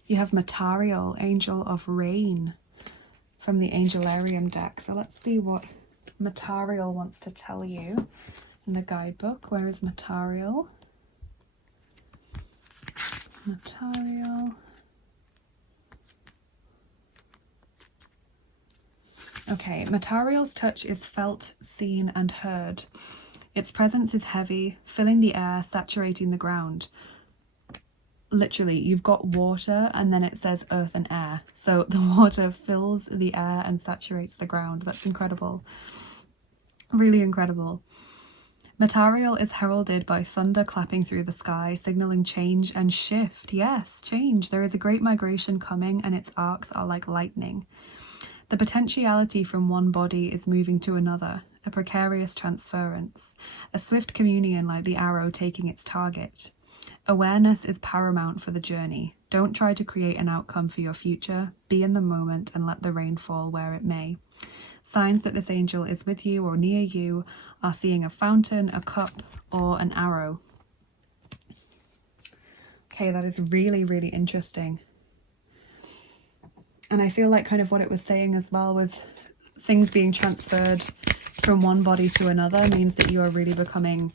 You have Material, Angel of Rain, from the Angelarium deck. So let's see what Material wants to tell you in the guidebook. Where is material? Material. Okay, material's touch is felt, seen, and heard. Its presence is heavy, filling the air, saturating the ground. Literally, you've got water and then it says earth and air. So the water fills the air and saturates the ground. That's incredible. Really incredible. Material is heralded by thunder clapping through the sky, signaling change and shift. Yes, change. There is a great migration coming and its arcs are like lightning. The potentiality from one body is moving to another, a precarious transference, a swift communion like the arrow taking its target. Awareness is paramount for the journey. Don't try to create an outcome for your future. Be in the moment and let the rain fall where it may. Signs that this angel is with you or near you are seeing a fountain, a cup, or an arrow. Okay, that is really, really interesting. And I feel like kind of what it was saying as well, with things being transferred from one body to another, means that you are really becoming,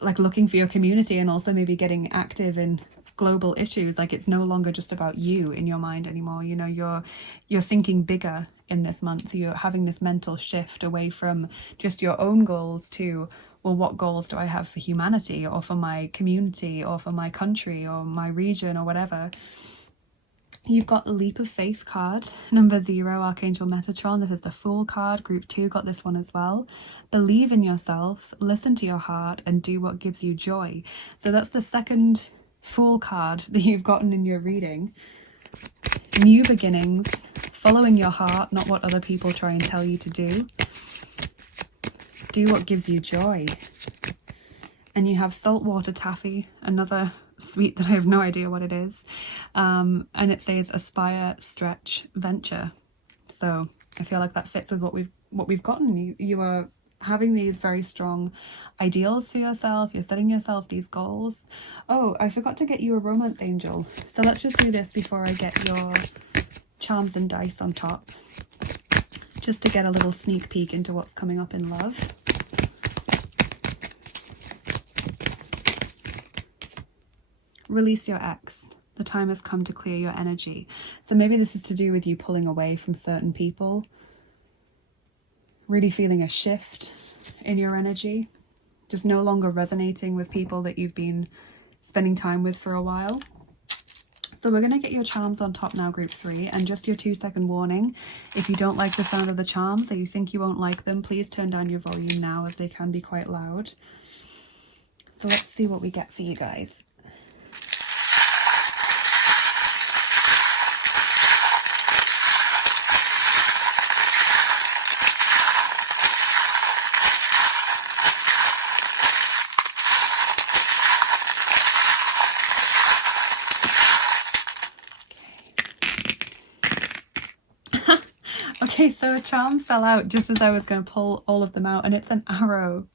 like, looking for your community and also maybe getting active in global issues. Like, it's no longer just about you in your mind anymore. You know, you're thinking bigger in this month. You're having this mental shift away from just your own goals to, well, what goals do I have for humanity or for my community or for my country or my region or whatever. You've got the Leap of Faith card, number 0, Archangel Metatron. This is the Fool card. Group 2 got this one as well. Believe in yourself, listen to your heart, and do what gives you joy. So that's the second Fool card that you've gotten in your reading. New beginnings, following your heart, not what other people try and tell you to do. Do what gives you joy. And you have Saltwater Taffy, another sweet that I have no idea what it is, and it says aspire, stretch, venture. So I feel like that fits with what we've gotten. You are having these very strong ideals for yourself. You're setting yourself these goals. Oh, I forgot to get you a romance angel, so let's just do this before I get your charms and dice on top, just to get a little sneak peek into what's coming up in love. Release your ex. The time has come to clear your energy. So maybe this is to do with you pulling away from certain people, really feeling a shift in your energy, just no longer resonating with people that you've been spending time with for a while. So we're going to get your charms on top now, group 3, and just your 2-second warning. If you don't like the sound of the charms or you think you won't like them, please turn down your volume now, as they can be quite loud. So let's see what we get for you guys. Okay, so a charm fell out just as I was going to pull all of them out, and it's an arrow.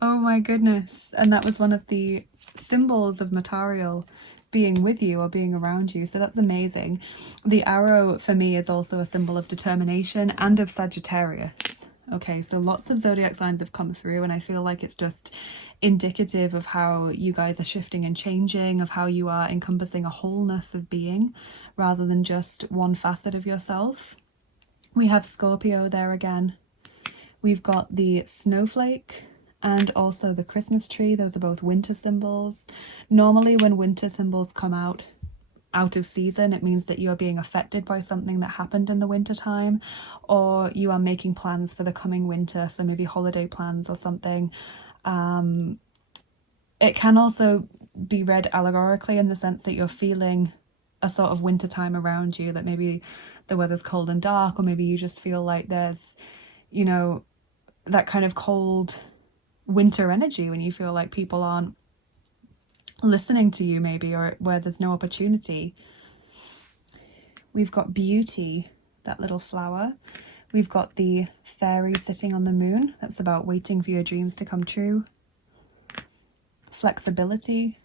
Oh my goodness. And that was one of the symbols of material being with you or being around you. So that's amazing. The arrow for me is also a symbol of determination and of Sagittarius. Okay, so lots of zodiac signs have come through, and I feel like it's just indicative of how you guys are shifting and changing, of how you are encompassing a wholeness of being rather than just one facet of yourself. We have Scorpio there again. We've got the snowflake and also the Christmas tree. Those are both winter symbols. Normally when winter symbols come out of season, it means that you're being affected by something that happened in the winter time, or you are making plans for the coming winter, so maybe holiday plans or something. It can also be read allegorically in the sense that you're feeling a sort of winter time around you, that maybe the weather's cold and dark, or maybe you just feel like there's, you know, that kind of cold winter energy when you feel like people aren't listening to you, maybe, or where there's no opportunity. We've got beauty, that little flower. We've got the fairy sitting on the moon. That's about waiting for your dreams to come true. Flexibility.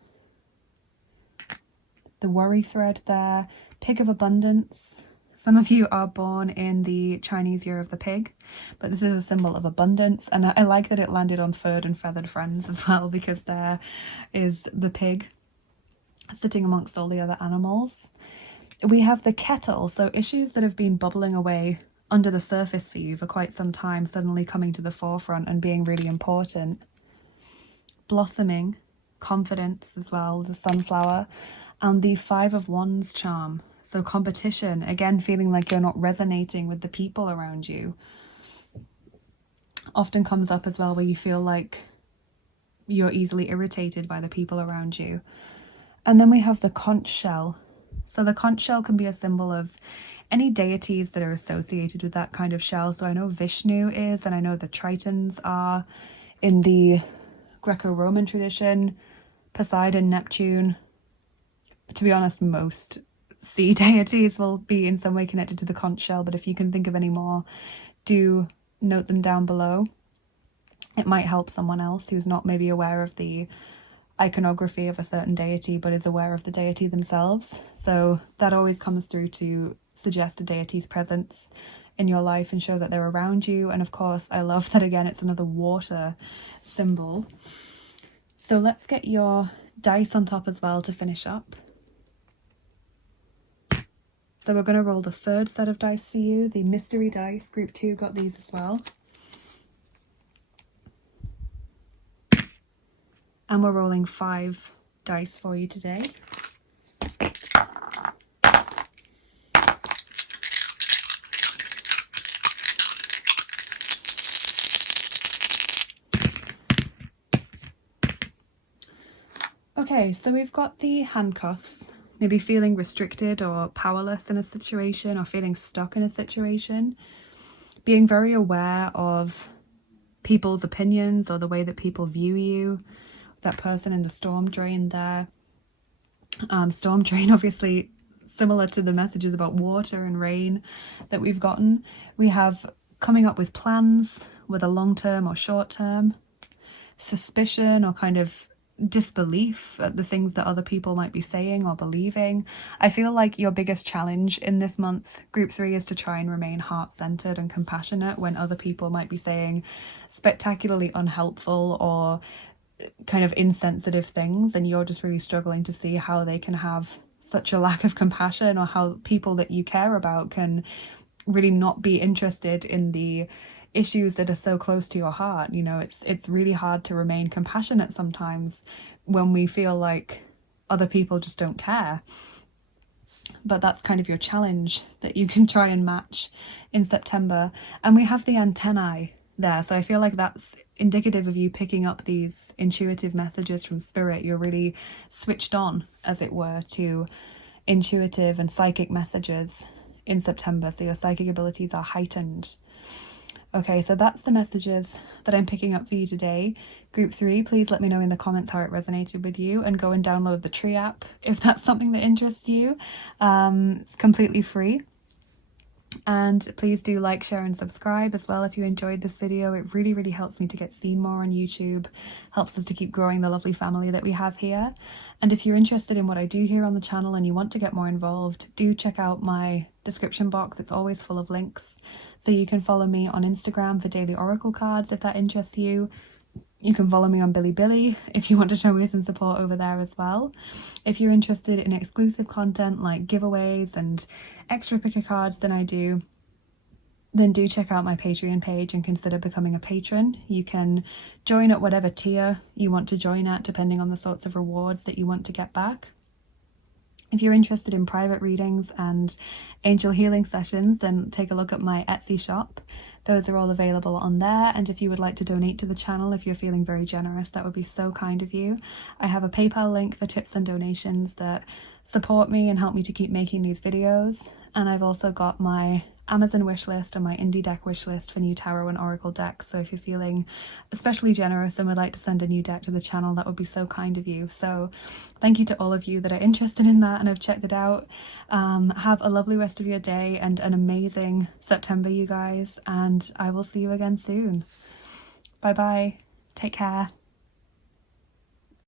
The worry thread there. Pig of abundance. Some of you are born in the Chinese Year of the Pig, but this is a symbol of abundance, and I like that it landed on furred and feathered friends as well, because there is the pig sitting amongst all the other animals. We have the kettle, so issues that have been bubbling away under the surface for you for quite some time suddenly coming to the forefront and being really important. Blossoming, confidence as well, the sunflower, and the Five of Wands charm. So competition, again, feeling like you're not resonating with the people around you. Often comes up as well where you feel like you're easily irritated by the people around you. And then we have the conch shell. So the conch shell can be a symbol of any deities that are associated with that kind of shell. So I know Vishnu is, and I know the Tritons are in the Greco-Roman tradition, Poseidon, Neptune. To be honest, most sea deities will be in some way connected to the conch shell, but if you can think of any more, do note them down below. It might help someone else who's not maybe aware of the iconography of a certain deity but is aware of the deity themselves. So that always comes through to suggest a deity's presence in your life and show that they're around you. And of course, I love that again, it's another water symbol. So let's get your dice on top as well to finish up. So we're going to roll the third set of dice for you, the mystery dice. Group 2 got these as well. And we're rolling 5 dice for you today. Okay, so we've got the handcuffs. Maybe feeling restricted or powerless in a situation, or feeling stuck in a situation. Being very aware of people's opinions or the way that people view you. That person in the storm drain there. Storm drain, obviously similar to the messages about water and rain that we've gotten. We have coming up with plans, whether long-term or short-term. Suspicion or kind of disbelief at the things that other people might be saying or believing. I feel like your biggest challenge in this month, group 3, is to try and remain heart-centered and compassionate when other people might be saying spectacularly unhelpful or kind of insensitive things, and you're just really struggling to see how they can have such a lack of compassion, or how people that you care about can really not be interested in the issues that are so close to your heart. You know, it's really hard to remain compassionate sometimes when we feel like other people just don't care. But that's kind of your challenge that you can try and match in September. And we have the antennae there, so I feel like that's indicative of you picking up these intuitive messages from spirit. You're really switched on, as it were, to intuitive and psychic messages in September, so your psychic abilities are heightened. Okay, so that's the messages that I'm picking up for you today. Group 3, please let me know in the comments how it resonated with you, and go and download the Tree app if that's something that interests you. It's completely free. And please do like, share and subscribe as well if you enjoyed this video. It really, really helps me to get seen more on YouTube, helps us to keep growing the lovely family that we have here. And if you're interested in what I do here on the channel and you want to get more involved, do check out my description box. It's always full of links. So you can follow me on Instagram for daily oracle cards if that interests you. You can follow me on Bilibili if you want to show me some support over there as well. If you're interested in exclusive content like giveaways and extra picker cards than I do, then do check out my Patreon page and consider becoming a patron. You can join at whatever tier you want to join at, depending on the sorts of rewards that you want to get back. If you're interested in private readings and angel healing sessions, then take a look at my Etsy shop. Those are all available on there. And if you would like to donate to the channel, if you're feeling very generous, that would be so kind of you. I have a PayPal link for tips and donations that support me and help me to keep making these videos. And I've also got my Amazon wishlist and my indie deck wishlist for new tarot and oracle decks. So if you're feeling especially generous and would like to send a new deck to the channel, that would be so kind of you. So thank you to all of you that are interested in that and have checked it out. Have a lovely rest of your day and an amazing September, you guys, and I will see you again soon. Bye bye. Take care.